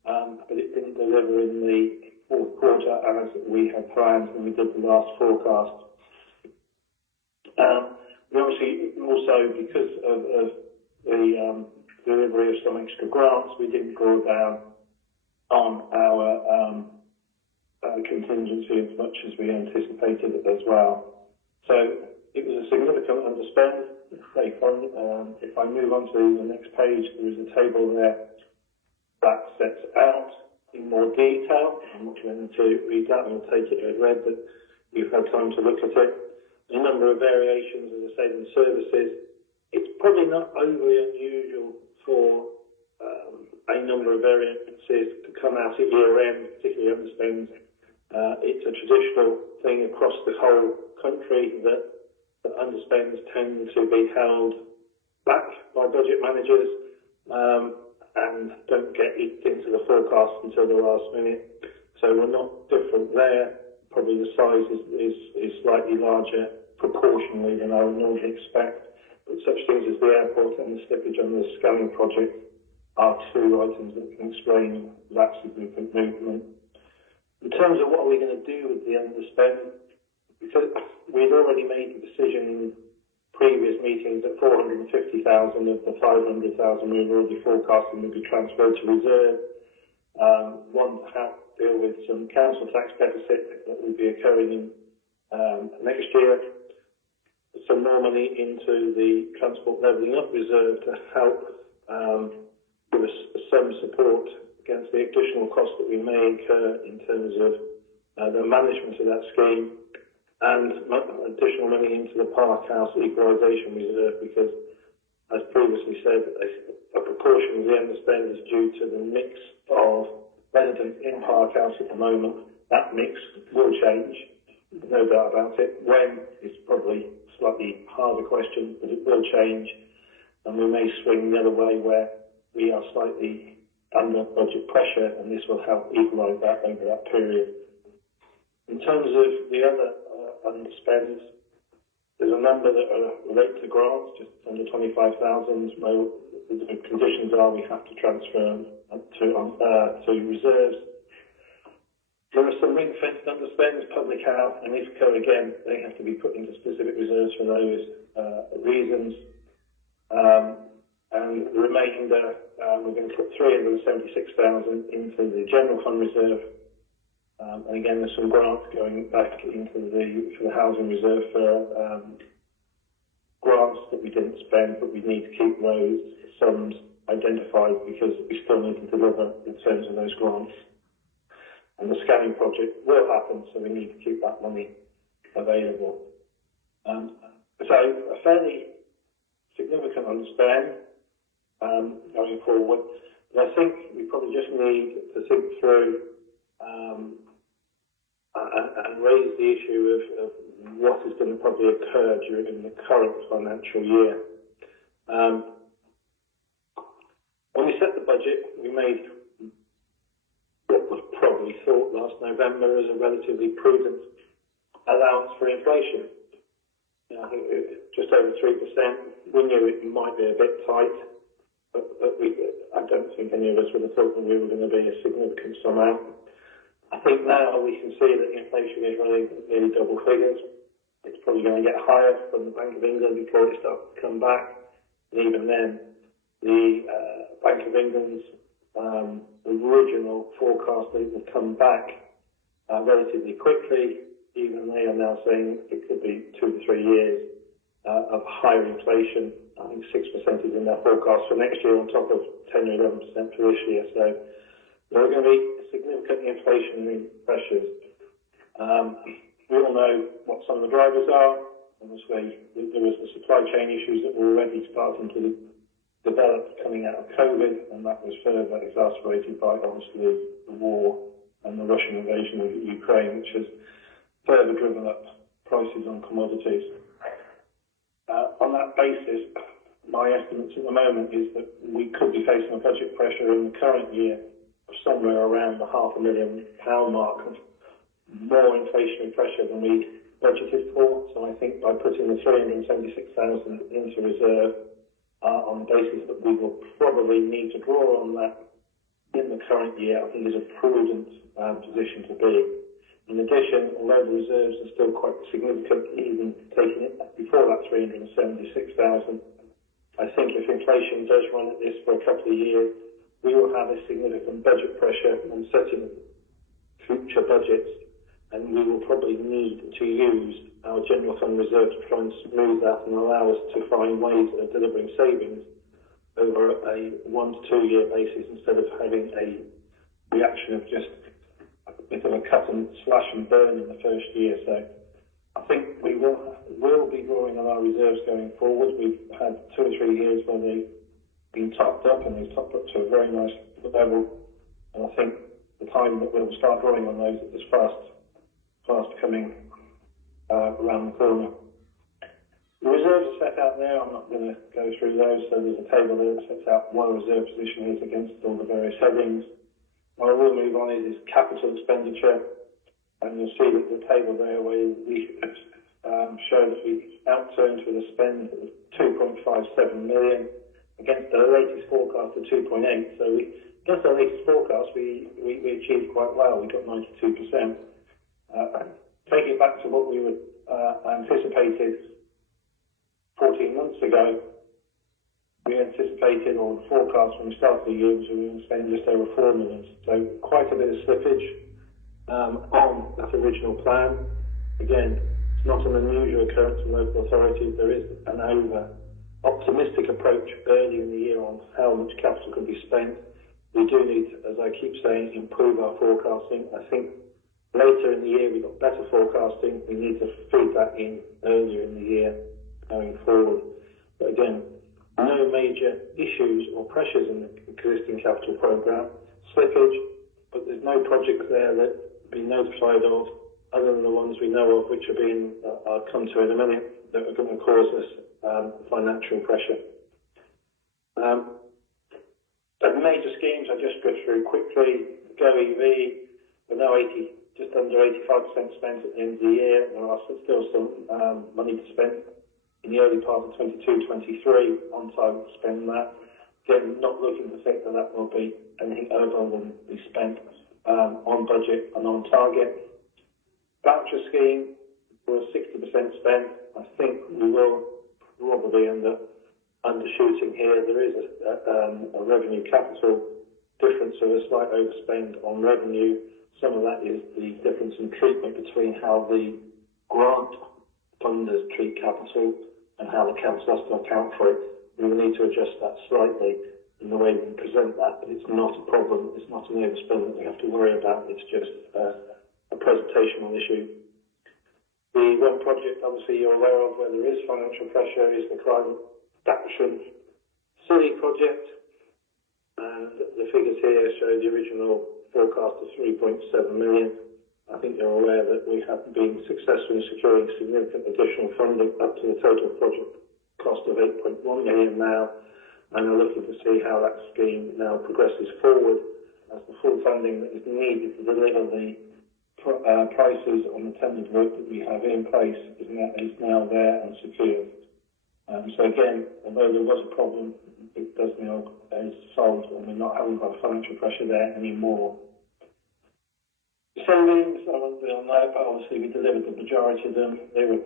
but it didn't deliver in the fourth quarter as we had planned when we did the last forecast. We obviously also, because of the delivery of some extra grants, we didn't draw down on our contingency as much as we anticipated as well. So it was a significant underspend. If I move on to the next page, there is a table there that sets out in more detail. I'm not going to read that, I'll take it as read, but you've had time to look at it. A number of variations, as I said, in services. It's probably not overly unusual for a number of variances to come out at year end, particularly underspends. It's a traditional thing across the whole country that underspends tend to be held back by budget managers and don't get eked into the forecast until the last minute. So we're not different there. Probably the size is slightly larger proportionally than I would normally expect. But such things as the airport and the slippage on the scanning project are two items that can explain that significant movement. In terms of what are we going to do with the underspend, because we'd already made the decision in previous meetings that 450,000 of the 500,000 we were already forecasting would be transferred to reserve. One, to help deal with some council tax deficit that will be occurring in next year. Some more money into the transport levelling up reserve to help give us some support against the additional costs that we may incur in terms of the management of that scheme, and additional money into the Park House equalisation reserve, because, as previously said, a proportion of the underspend is due to the mix of residents in Park House at the moment. That mix will change, no doubt about it. When is probably a slightly harder question, but it will change, and we may swing the other way where we are slightly under budget pressure, and this will help equalise that over that period. In terms of the other underspends, there's a number that relate to grants, just under 25,000. The conditions are we have to transfer to reserves. There are some ring-fenced underspends, public health and IFCO. Again, they have to be put into specific reserves for those reasons. And the remainder, we're going to put 376,000 into the general fund reserve. And again, there's some grants going back into for the housing reserve for grants that we didn't spend, but we need to keep those sums identified because we still need to deliver in terms of those grants. And the scanning project will happen, so we need to keep that money available. So a fairly significant underspend going forward. But I think we probably just need to think through and raise the issue of what is going to probably occur during the current financial year. When we set the budget, we made what was probably thought last November as a relatively prudent allowance for inflation. I think just over 3%. We knew it might be a bit tight, but I don't think any of us would have thought that we were going to be a significant sum out. I think now we can see that inflation is running nearly double figures. It's probably going to get higher from the Bank of England before it starts to come back. And even then, the Bank of England's original forecast that it would come back relatively quickly. Even they are now saying it could be 2 to 3 years of higher inflation. I think 6% is in their forecast for next year on top of 10 or 11% for this year. So there are going to be significant inflationary pressures. We all know what some of the drivers are. Obviously, there was the supply chain issues that were already starting to develop coming out of COVID, and that was further exacerbated by, obviously, the war and the Russian invasion of Ukraine, which has further driven up prices on commodities. On that basis, my estimates at the moment is that we could be facing a budget pressure in the current year of somewhere around the £500,000 mark of more inflationary pressure than we budgeted for. So I think by putting the 376,000 into reserve on the basis that we will probably need to draw on that in the current year, I think is a prudent position to be. In addition, although the reserves are still quite significant, even taking it before that 376,000, I think if inflation does run at this for a couple of years, we will have a significant budget pressure on setting future budgets, and we will probably need to use our general fund reserve to try and smooth that and allow us to find ways of delivering savings over a 1 to 2 year basis instead of having a reaction of just a bit of a cut and slash and burn in the first year. So I think we will be drawing on our reserves going forward. We've had 2 or 3 years where they've been topped up, and they've topped up to a very nice level. And I think the time that we'll start drawing on those is fast coming around the corner. The reserves are set out there. I'm not going to go through those. So there's a table there that sets out what a reserve position is against all the various headings. What I will move on is capital expenditure. And you'll see that the table there where we show that we outturned with a spend of 2.57 million against our latest forecast of 2.8. So against our latest forecast, we achieved quite well. We got 92%. Taking it back to what we were anticipated 14 months ago, we anticipated, or the forecast when we started the year was we were going to spend just over 4 million. So quite a bit of slippage on that original plan. Again, it's not an unusual occurrence in local authorities. There is an over-optimistic approach early in the year on how much capital can be spent. We do need, as I keep saying, improve our forecasting. I think later in the year we've got better forecasting. We need to feed that in earlier in the year going forward. But again, no major issues or pressures in the existing capital programme. Slippage, but there's no projects there that have been notified of, other than the ones we know of, which are being, I'll come to in a minute, that are going to cause us financial pressure. The major schemes I just go through quickly. Go EV, we're now just under 85% spent at the end of the year. There are still some money to spend in the early part of 22-23 on time to spend that. Again, not looking to think that that will be anything other than be spent on budget and on target. Voucher scheme, we're 60% spent. I think we will probably end up undershooting here. There is a revenue capital difference of a slight overspend on revenue. Some of that is the difference in treatment between how the grant funders treat capital and how the council has to account for it. We will need to adjust that slightly in the way we present that, but it's not a problem. It's not an overspend that we have to worry about. It's just a presentational issue. The one project, obviously, you're aware of where there is financial pressure is the Climate Action City project. And the figures here show the original forecast of 3.7 million. I think you're aware that we have been successful in securing significant additional funding up to the total project cost of 8.1 million now, and are looking to see how that scheme now progresses forward as the full funding that is needed to deliver the prices on the tendered work that we have in place is now there and secured. So again, although there was a problem, it does now is solved, and we're not having got financial pressure there anymore. Savings, I won't be on that, but obviously we delivered the majority of them. They were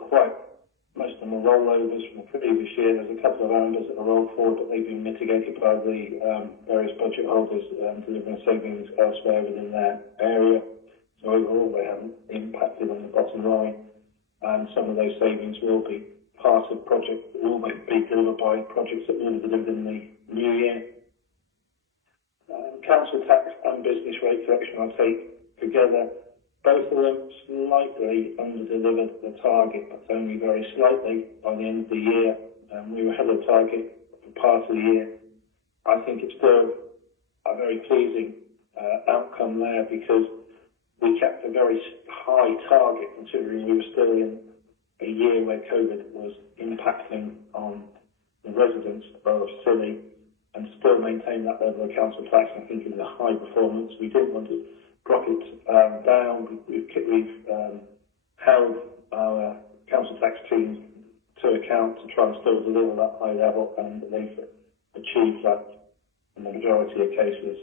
most of them are rollovers from the previous year. There's a couple of ambers that are rolled forward, but they've been mitigated by the various budget holders delivering savings elsewhere within their area. So overall, they haven't impacted on the bottom line, and some of those savings will be part of projects that will be delivered by projects that will be delivered in the new year. Council tax and business rate collection, I'll take together. Both of them slightly under-delivered the target, but only very slightly by the end of the year. We were ahead of target for part of the year. I think it's still a very pleasing outcome there, because we kept a very high target considering we were still in a year where COVID was impacting on the residents of Scilly, and still maintain that level of council tax. I think it was a high performance. We didn't want to drop it down. We've held our try and still deliver that high level, and they've achieved that in the majority of cases.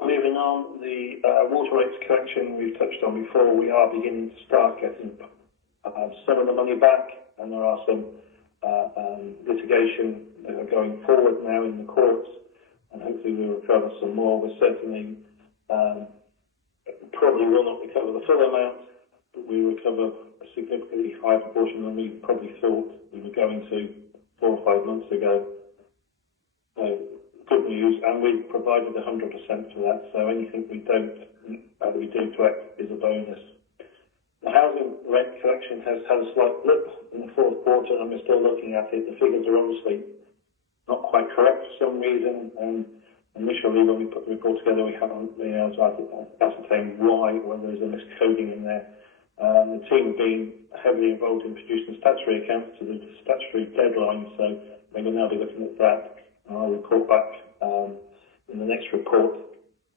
Moving on, the water rates collection we've touched on before, we are beginning to start getting some of the money back, and there are some litigation going forward now in the courts, and hopefully we'll recover some more. We certainly probably will not recover the full amount, but we recover a significantly higher proportion than we probably thought we were going to 4 or 5 months ago. So, good news, and we've provided 100% for that, so anything we do collect is a bonus. The housing rent collection has had a slight blip in the fourth quarter, and we're still looking at it. The figures are obviously not quite correct for some reason, and initially when we put the report together, we haven't been able to ascertain why, whether there's a miscoding in there. The team have been heavily involved in producing statutory accounts to the statutory deadline, so we will now be looking at that. I'll report back in the next report.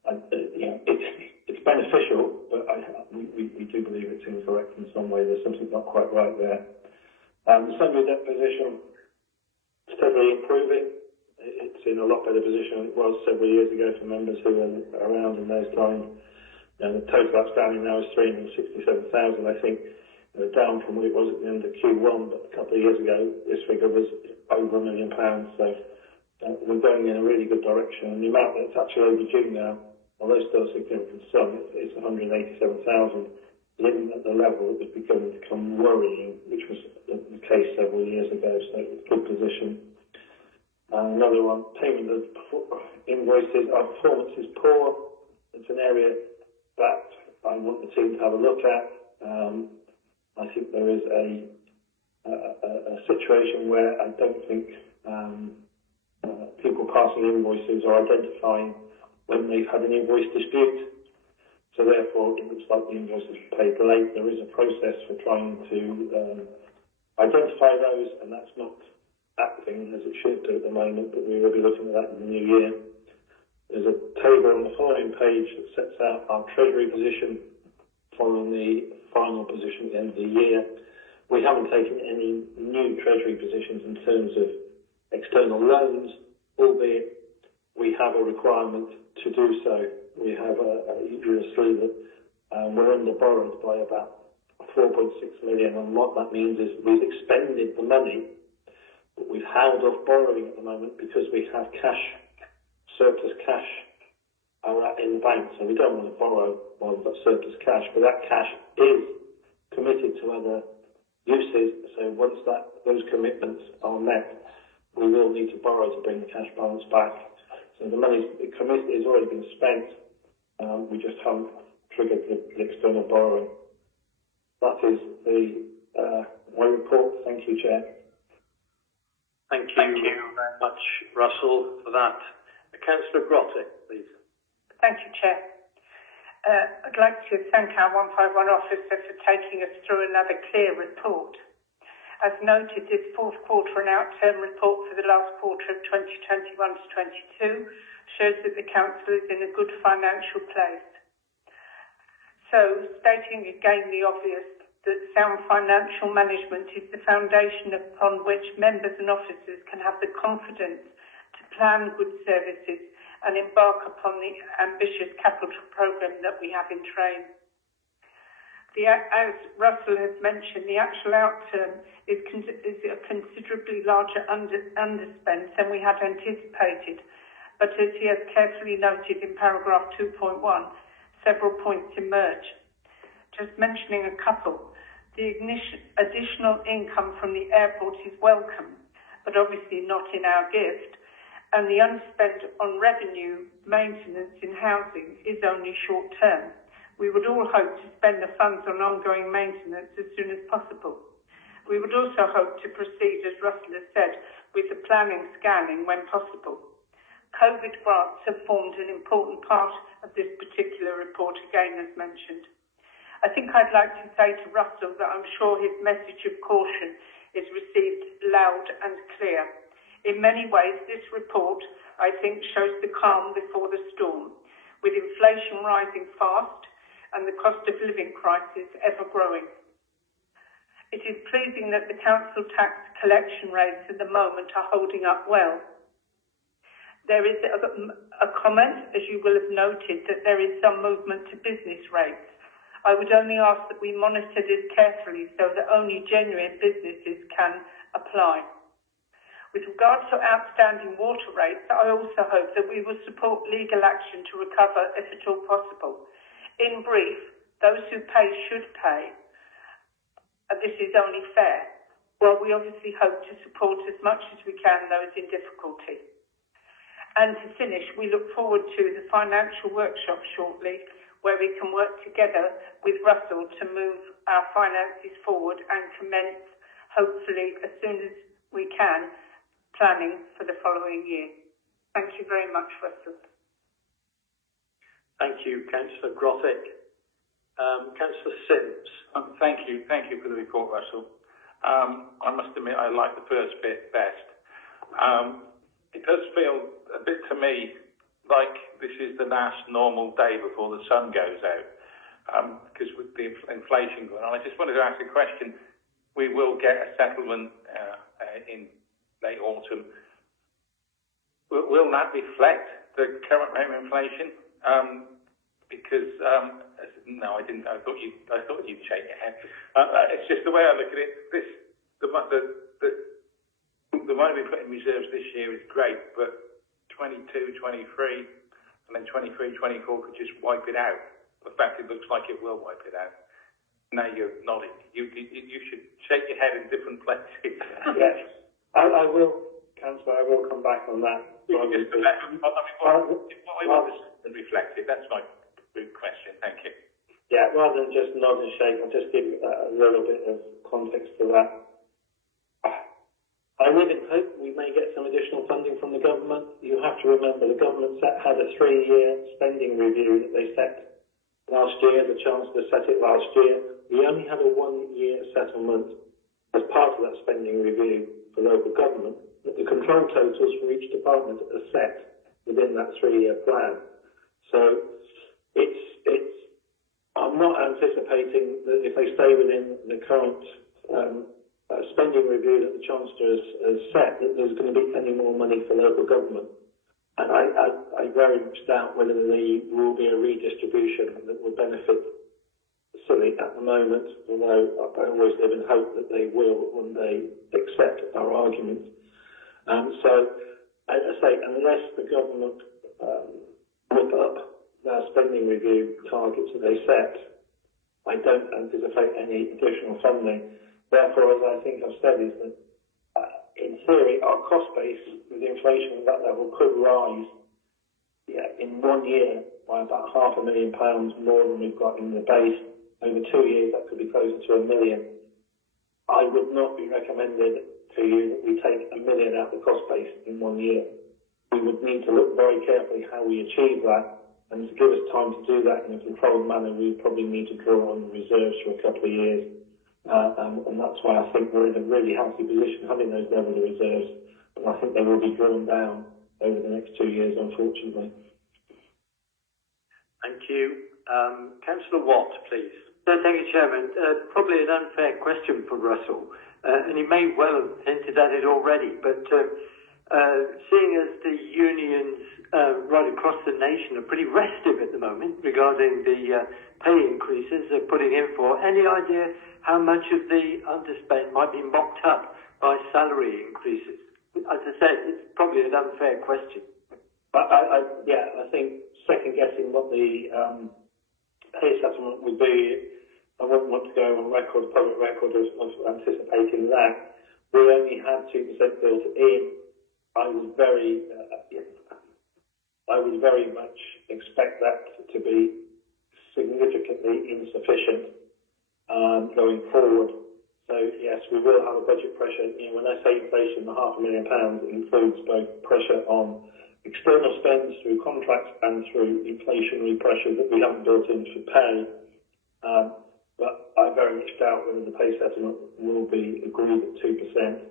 It's beneficial, but we do believe it's incorrect in some way. There's something not quite right there. The summary debt position steadily improving. It's in a lot better position than it was several years ago for members who were around in those times. The total outstanding now is 367,000, I think, down from what it was at the end of Q1, but a couple of years ago this figure was over £1 million, so we're going in a really good direction. And the amount that's actually overdue now, although still a significant sum, it's 187,000, living at the level that was beginning to become worrying, which was the case several years ago, so it's a good position. Another one, payment of invoices. Our performance is poor. It's an area that I want the team to have a look at. I think there is a situation where I don't think people passing invoices or identifying when they've had an invoice dispute. So therefore, it looks like the invoices were paid late. There is a process for trying to identify those, and that's not acting as it should do at the moment, but we will be looking at that in the new year. There's a table on the following page that sets out our treasury position following the final position at the end of the year. We haven't taken any new treasury positions in terms of external loans, albeit we have a requirement to do so. We have you'll see that we're under borrowed by about 4.6 million, and what that means is we've expended the money, but we've held off borrowing at the moment because we have cash, surplus cash in the bank, so we don't want to borrow while we've got surplus cash, but that cash is committed to other uses, so once those commitments are met, we will need to borrow to bring the cash balance back. So the money committed has already been spent, we just haven't triggered the external borrowing. That is my report. Thank you, Chair. Thank you very much, Russell, for that. Councillor Grotte, please. Thank you, Chair. I'd like to thank our 151 officer for taking us through another clear report. As noted, this fourth quarter and out-term report for the last quarter of 2021 to 22 shows that the council is in a good financial place. So, stating again the obvious, that sound financial management is the foundation upon which members and officers can have the confidence to plan good services and embark upon the ambitious capital programme that we have in train. As Russell has mentioned, the actual outturn is a considerably larger underspend than we had anticipated, but as he has carefully noted in paragraph 2.1, several points emerge. Just mentioning a couple, the additional income from the airport is welcome, but obviously not in our gift, and the unspent on revenue maintenance in housing is only short term. We would all hope to spend the funds on ongoing maintenance as soon as possible. We would also hope to proceed, as Russell has said, with the planning scanning when possible. COVID grants have formed an important part of this particular report, again as mentioned. I think I'd like to say to Russell that I'm sure his message of caution is received loud and clear. In many ways, this report, I think, shows the calm before the storm, with inflation rising fast and the cost of living crisis ever growing. It is pleasing that the council tax collection rates at the moment are holding up well. There is a comment, as you will have noted, that there is some movement to business rates. I would only ask that we monitor this carefully so that only genuine businesses can apply. With regard to outstanding water rates, I also hope that we will support legal action to recover if at all possible. In brief, those who pay should pay. This is only fair. Well, we obviously hope to support as much as we can those in difficulty. And to finish, we look forward to the financial workshop shortly, where we can work together with Russell to move our finances forward and commence, hopefully as soon as we can, planning for the following year. Thank you very much, Russell. Thank you, Councillor Grothick. Councillor Sims. Thank you for the report, Russell. I must admit I like the first bit best. It does feel a bit to me like this is the last normal day before the sun goes out, because with the inflation going on. I just wanted to ask a question. We will get a settlement in late autumn. Will that reflect the current rate of inflation? Because no, I didn't. I thought you'd shake your head. It's just the way I look at it. The money we put in reserves this year is great, but 22, 23, and then 23, 24 could just wipe it out. In fact, it looks like it will wipe it out. Now you're nodding. You should shake your head in different places. Yes, I will, Councillor. I will come back on that. What we want is reflected. That's my big question. Thank you. Yeah, rather than just nod and shake, I'll just give a little bit of context to that. I live in hope we may get some additional funding from the government. You have to remember the government had a 3-year spending review that they set last year. The Chancellor set it last year. We only had a 1-year settlement as part of that spending review for local government, but the control totals for each department are set within that 3-year plan. So I'm not anticipating that if they stay within the current spending review that the Chancellor has set, that there's going to be any more money for local government. And I very much doubt whether there will be a redistribution that would benefit Scilly at the moment, although I always live in hope that they will when they accept our argument. So, as I say, unless the government whip up their spending review targets that they set, I don't anticipate any additional funding. Therefore, as I think I've said, is that in theory, our cost base with inflation at that level could rise in 1 year by about £500,000 more than we've got in the base. Over 2 years, that could be closer to £1 million. I would not be recommended to you that we take £1 million out of the cost base in 1 year. We would need to look very carefully how we achieve that, and to give us time to do that in a controlled manner, we would probably need to draw on reserves for a couple of years. And that's why I think we're in a really healthy position having those level of reserves, but I think they will be drawn down over the next 2 years, unfortunately. Thank you. Councillor Watt, please. Thank you, Chairman. Probably an unfair question for Russell, and he may well have hinted at it already, but seeing as the unions right across the nation are pretty restive at the moment regarding the pay increases they're putting in for, any idea how much of the underspend might be mocked up by salary increases? As I said, it's probably an unfair question. I think second-guessing what the pay settlement would be, I wouldn't want to go on record, public record, of anticipating that. We only had 2% built in. I would very much expect that to be significantly insufficient going forward. So yes, we will have a budget pressure. When I say inflation, the £500,000 includes both pressure on external spends through contracts and through inflationary pressure that we haven't built into pay. But I very much doubt whether the pay settlement will be agreed at 2%.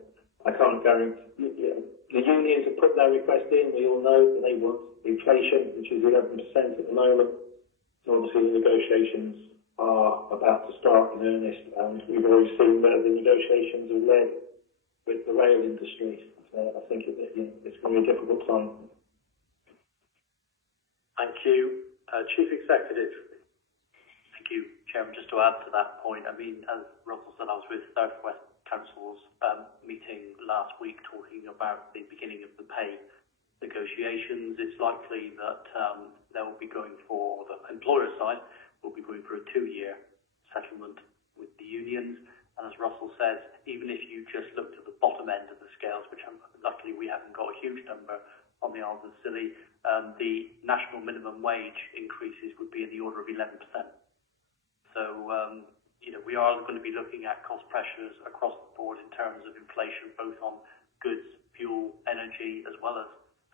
I can't guarantee. The unions have put their request in. We all know that they want inflation, which is 11% at the moment. So obviously the negotiations are about to start in earnest, and we've already seen where the negotiations have led with the rail industry. So I think it's going to be a difficult time. Thank you. Chief Executive. Thank you, Chairman. Just to add to that point, I mean, as Russell said, I was with South West Council's meeting last week talking about the beginning of the pay negotiations. It's likely that they will be going for, the employer side will be going for a 2-year settlement with the unions. And as Russell says, even if you just looked at the bottom end of the scales, which luckily we haven't got a huge number on the Isles of Scilly, the national minimum wage increases would be in the order of 11%. So, we are going to be looking at cost pressures across the board in terms of inflation, both on goods, fuel, energy, as well as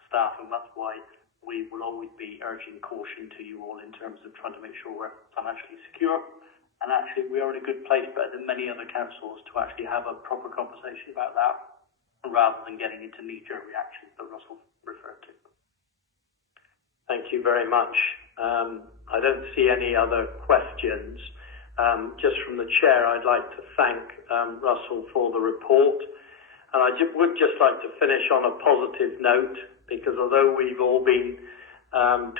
staff, and that's why we will always be urging caution to you all in terms of trying to make sure we're financially secure. And actually, we are in a good place, better than many other councils, to actually have a proper conversation about that, rather than getting into knee-jerk reactions that Russell referred to. Thank you very much. I don't see any other questions. Just from the chair, I'd like to thank Russell for the report. And I would just like to finish on a positive note, because although we've all been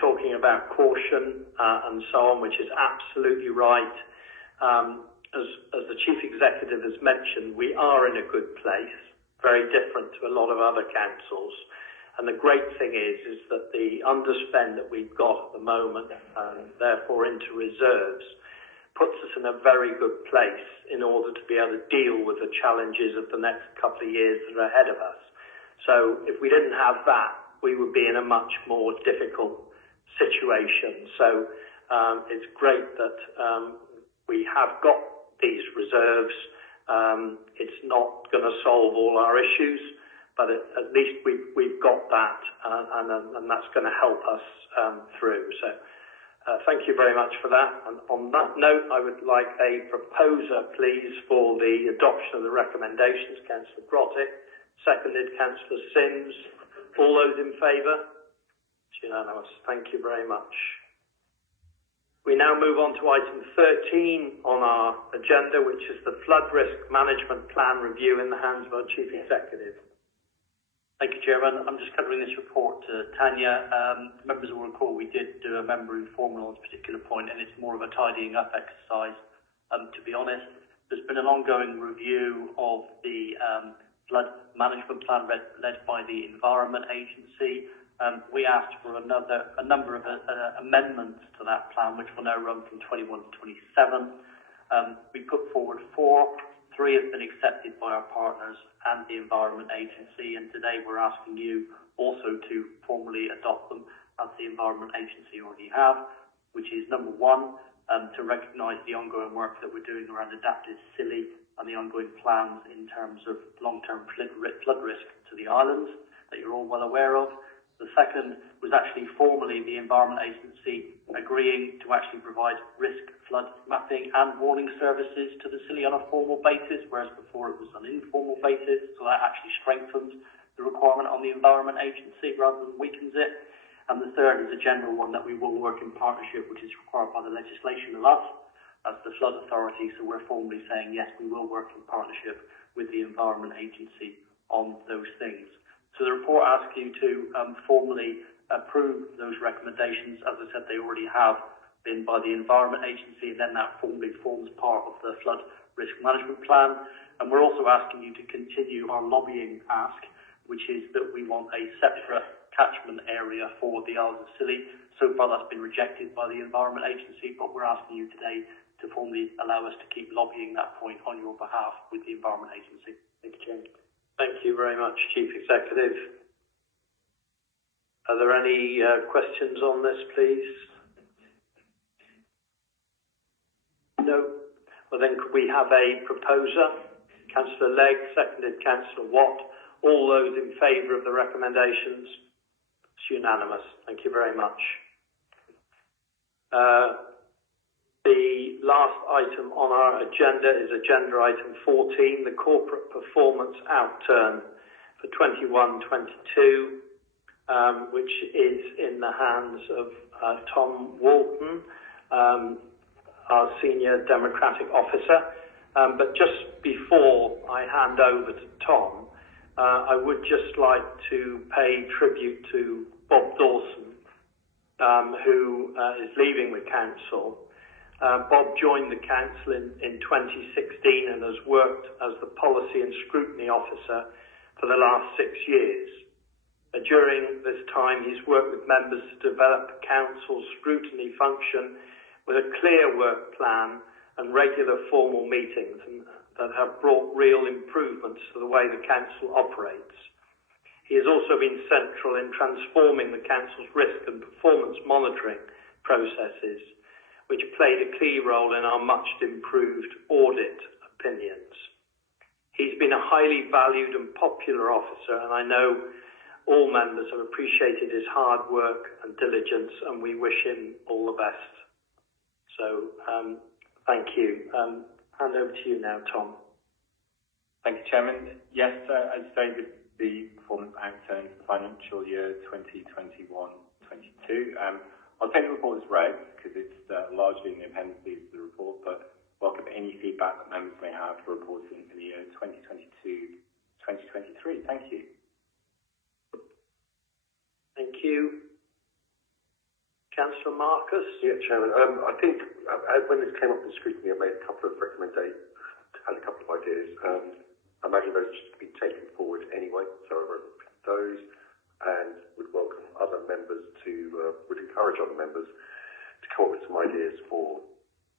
talking about caution and so on, which is absolutely right, as the Chief Executive has mentioned, we are in a good place, very different to a lot of other councils. And the great thing is that the underspend that we've got at the moment, and therefore into reserves, puts us in a very good place in order to be able to deal with the challenges of the next couple of years that are ahead of us. So if we didn't have that, we would be in a much more difficult situation. So it's great that we have got these reserves. It's not going to solve all our issues, but at least we've got that, and that's going to help us through. So thank you very much for that. And on that note, I would like a proposer, please, for the adoption of the recommendations. Councillor Grottick, seconded Councillor Sims. All those in favour? It's unanimous. Thank you very much. We now move on to item 13 on our agenda, which is the Flood Risk Management Plan review in the hands of our Chief Executive. Thank you, Chairman. I'm just covering this report to Tanya. Members will recall we did do a member informal on this particular point, and it's more of a tidying up exercise. To be honest, there's been an ongoing review of the flood management plan led by the Environment Agency. We asked for a number of amendments to that plan, which will now run from 21 to 27. We put forward 4. 3 have been accepted by our partners and the Environment Agency, and today we're asking you also to formally adopt them, as the Environment Agency already have, which is number 1, to recognise the ongoing work that we're doing around adapted Scilly and the ongoing plans in terms of long-term flood risk to the islands that you're all well aware of. The second was actually formally the Environment Agency agreeing to actually provide risk flood mapping and warning services to the Scilly on a formal basis, whereas before it was on an informal basis. So that actually strengthens the requirement on the Environment Agency rather than weakens it. And the third is a general one that we will work in partnership, which is required by the legislation of us as the Flood Authority. So we're formally saying, yes, we will work in partnership with the Environment Agency on those things. So the report asks you to formally approve those recommendations. As I said, they already have been by the Environment Agency, and then that formally forms part of the Flood Risk Management Plan. And we're also asking you to continue our lobbying ask, which is that we want a separate catchment area for the Isles of Scilly. So far that's been rejected by the Environment Agency, but we're asking you today to formally allow us to keep lobbying that point on your behalf with the Environment Agency. Thank you, Chairman. Thank you very much, Chief Executive. Are there any questions on this, please? No? Well, then could we have a proposer? Councillor Legg, seconded Councillor Watt. All those in favour of the recommendations? It's unanimous. Thank you very much. The last item on our agenda is agenda item 14, the corporate performance outturn for 21-22, which is in the hands of Tom Walton. our Senior Democratic Officer. But just before I hand over to Tom, I would just like to pay tribute to Bob Dawson, who is leaving the council. Bob joined the council in 2016 and has worked as the Policy and Scrutiny Officer for the last 6 years. During this time, he's worked with members to develop the council's scrutiny function with a clear work plan and regular formal meetings that have brought real improvements to the way the council operates. He has also been central in transforming the council's risk and performance monitoring processes, which played a key role in our much improved audit opinions. He's been a highly valued and popular officer, and I know all members have appreciated his hard work and diligence, and we wish him all the best. So, thank you. Hand over to you now, Tom. Thank you, Chairman. Yes, as stated, the performance outturn for financial year 2021-22. I'll take the report as read because it's largely in the appendices of the report, but welcome any feedback that members may have for reporting for the year 2022-2023. Thank you. Thank you. Councillor Marcus? Yeah, Chairman. I think when this came up in scrutiny, I made a couple of recommendations, had a couple of ideas. I imagine those should be taken forward anyway, so I wrote those and would welcome other members to, would encourage other members to come up with some ideas for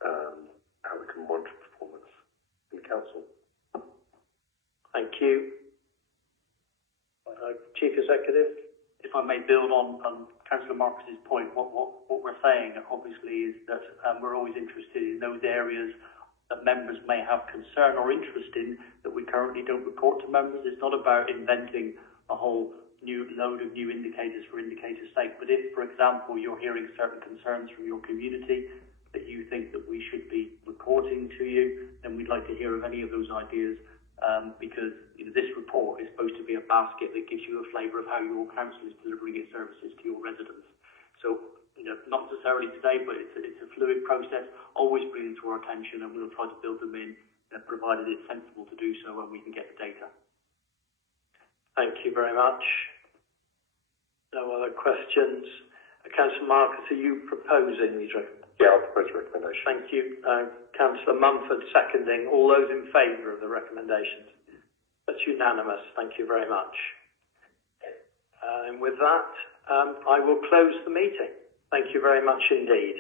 how we can monitor performance in the council. Thank you. Chief Executive? If I may build on Councillor Marcus's point, what we're saying obviously is that we're always interested in those areas that members may have concern or interest in that we currently don't report to members. It's not about inventing a whole new load of new indicators for indicators' sake, but if, for example, you're hearing certain concerns from your community that you think that we should be reporting to you, then we'd like to hear of any of those ideas, because this report is supposed to be a basket that gives you a flavour of how your council is delivering its services to your residents. So, not necessarily today, but it's a fluid process, always bring them to our attention, and we'll try to build them in, provided it's sensible to do so and we can get the data. Thank you very much. No other questions. Councillor Marcus, are you proposing these recommendations? Yeah, I'll propose a recommendation. Thank you. Councillor Mumford seconding. All those in favour of the recommendations? That's unanimous. Thank you very much. And with that, I will close the meeting. Thank you very much indeed.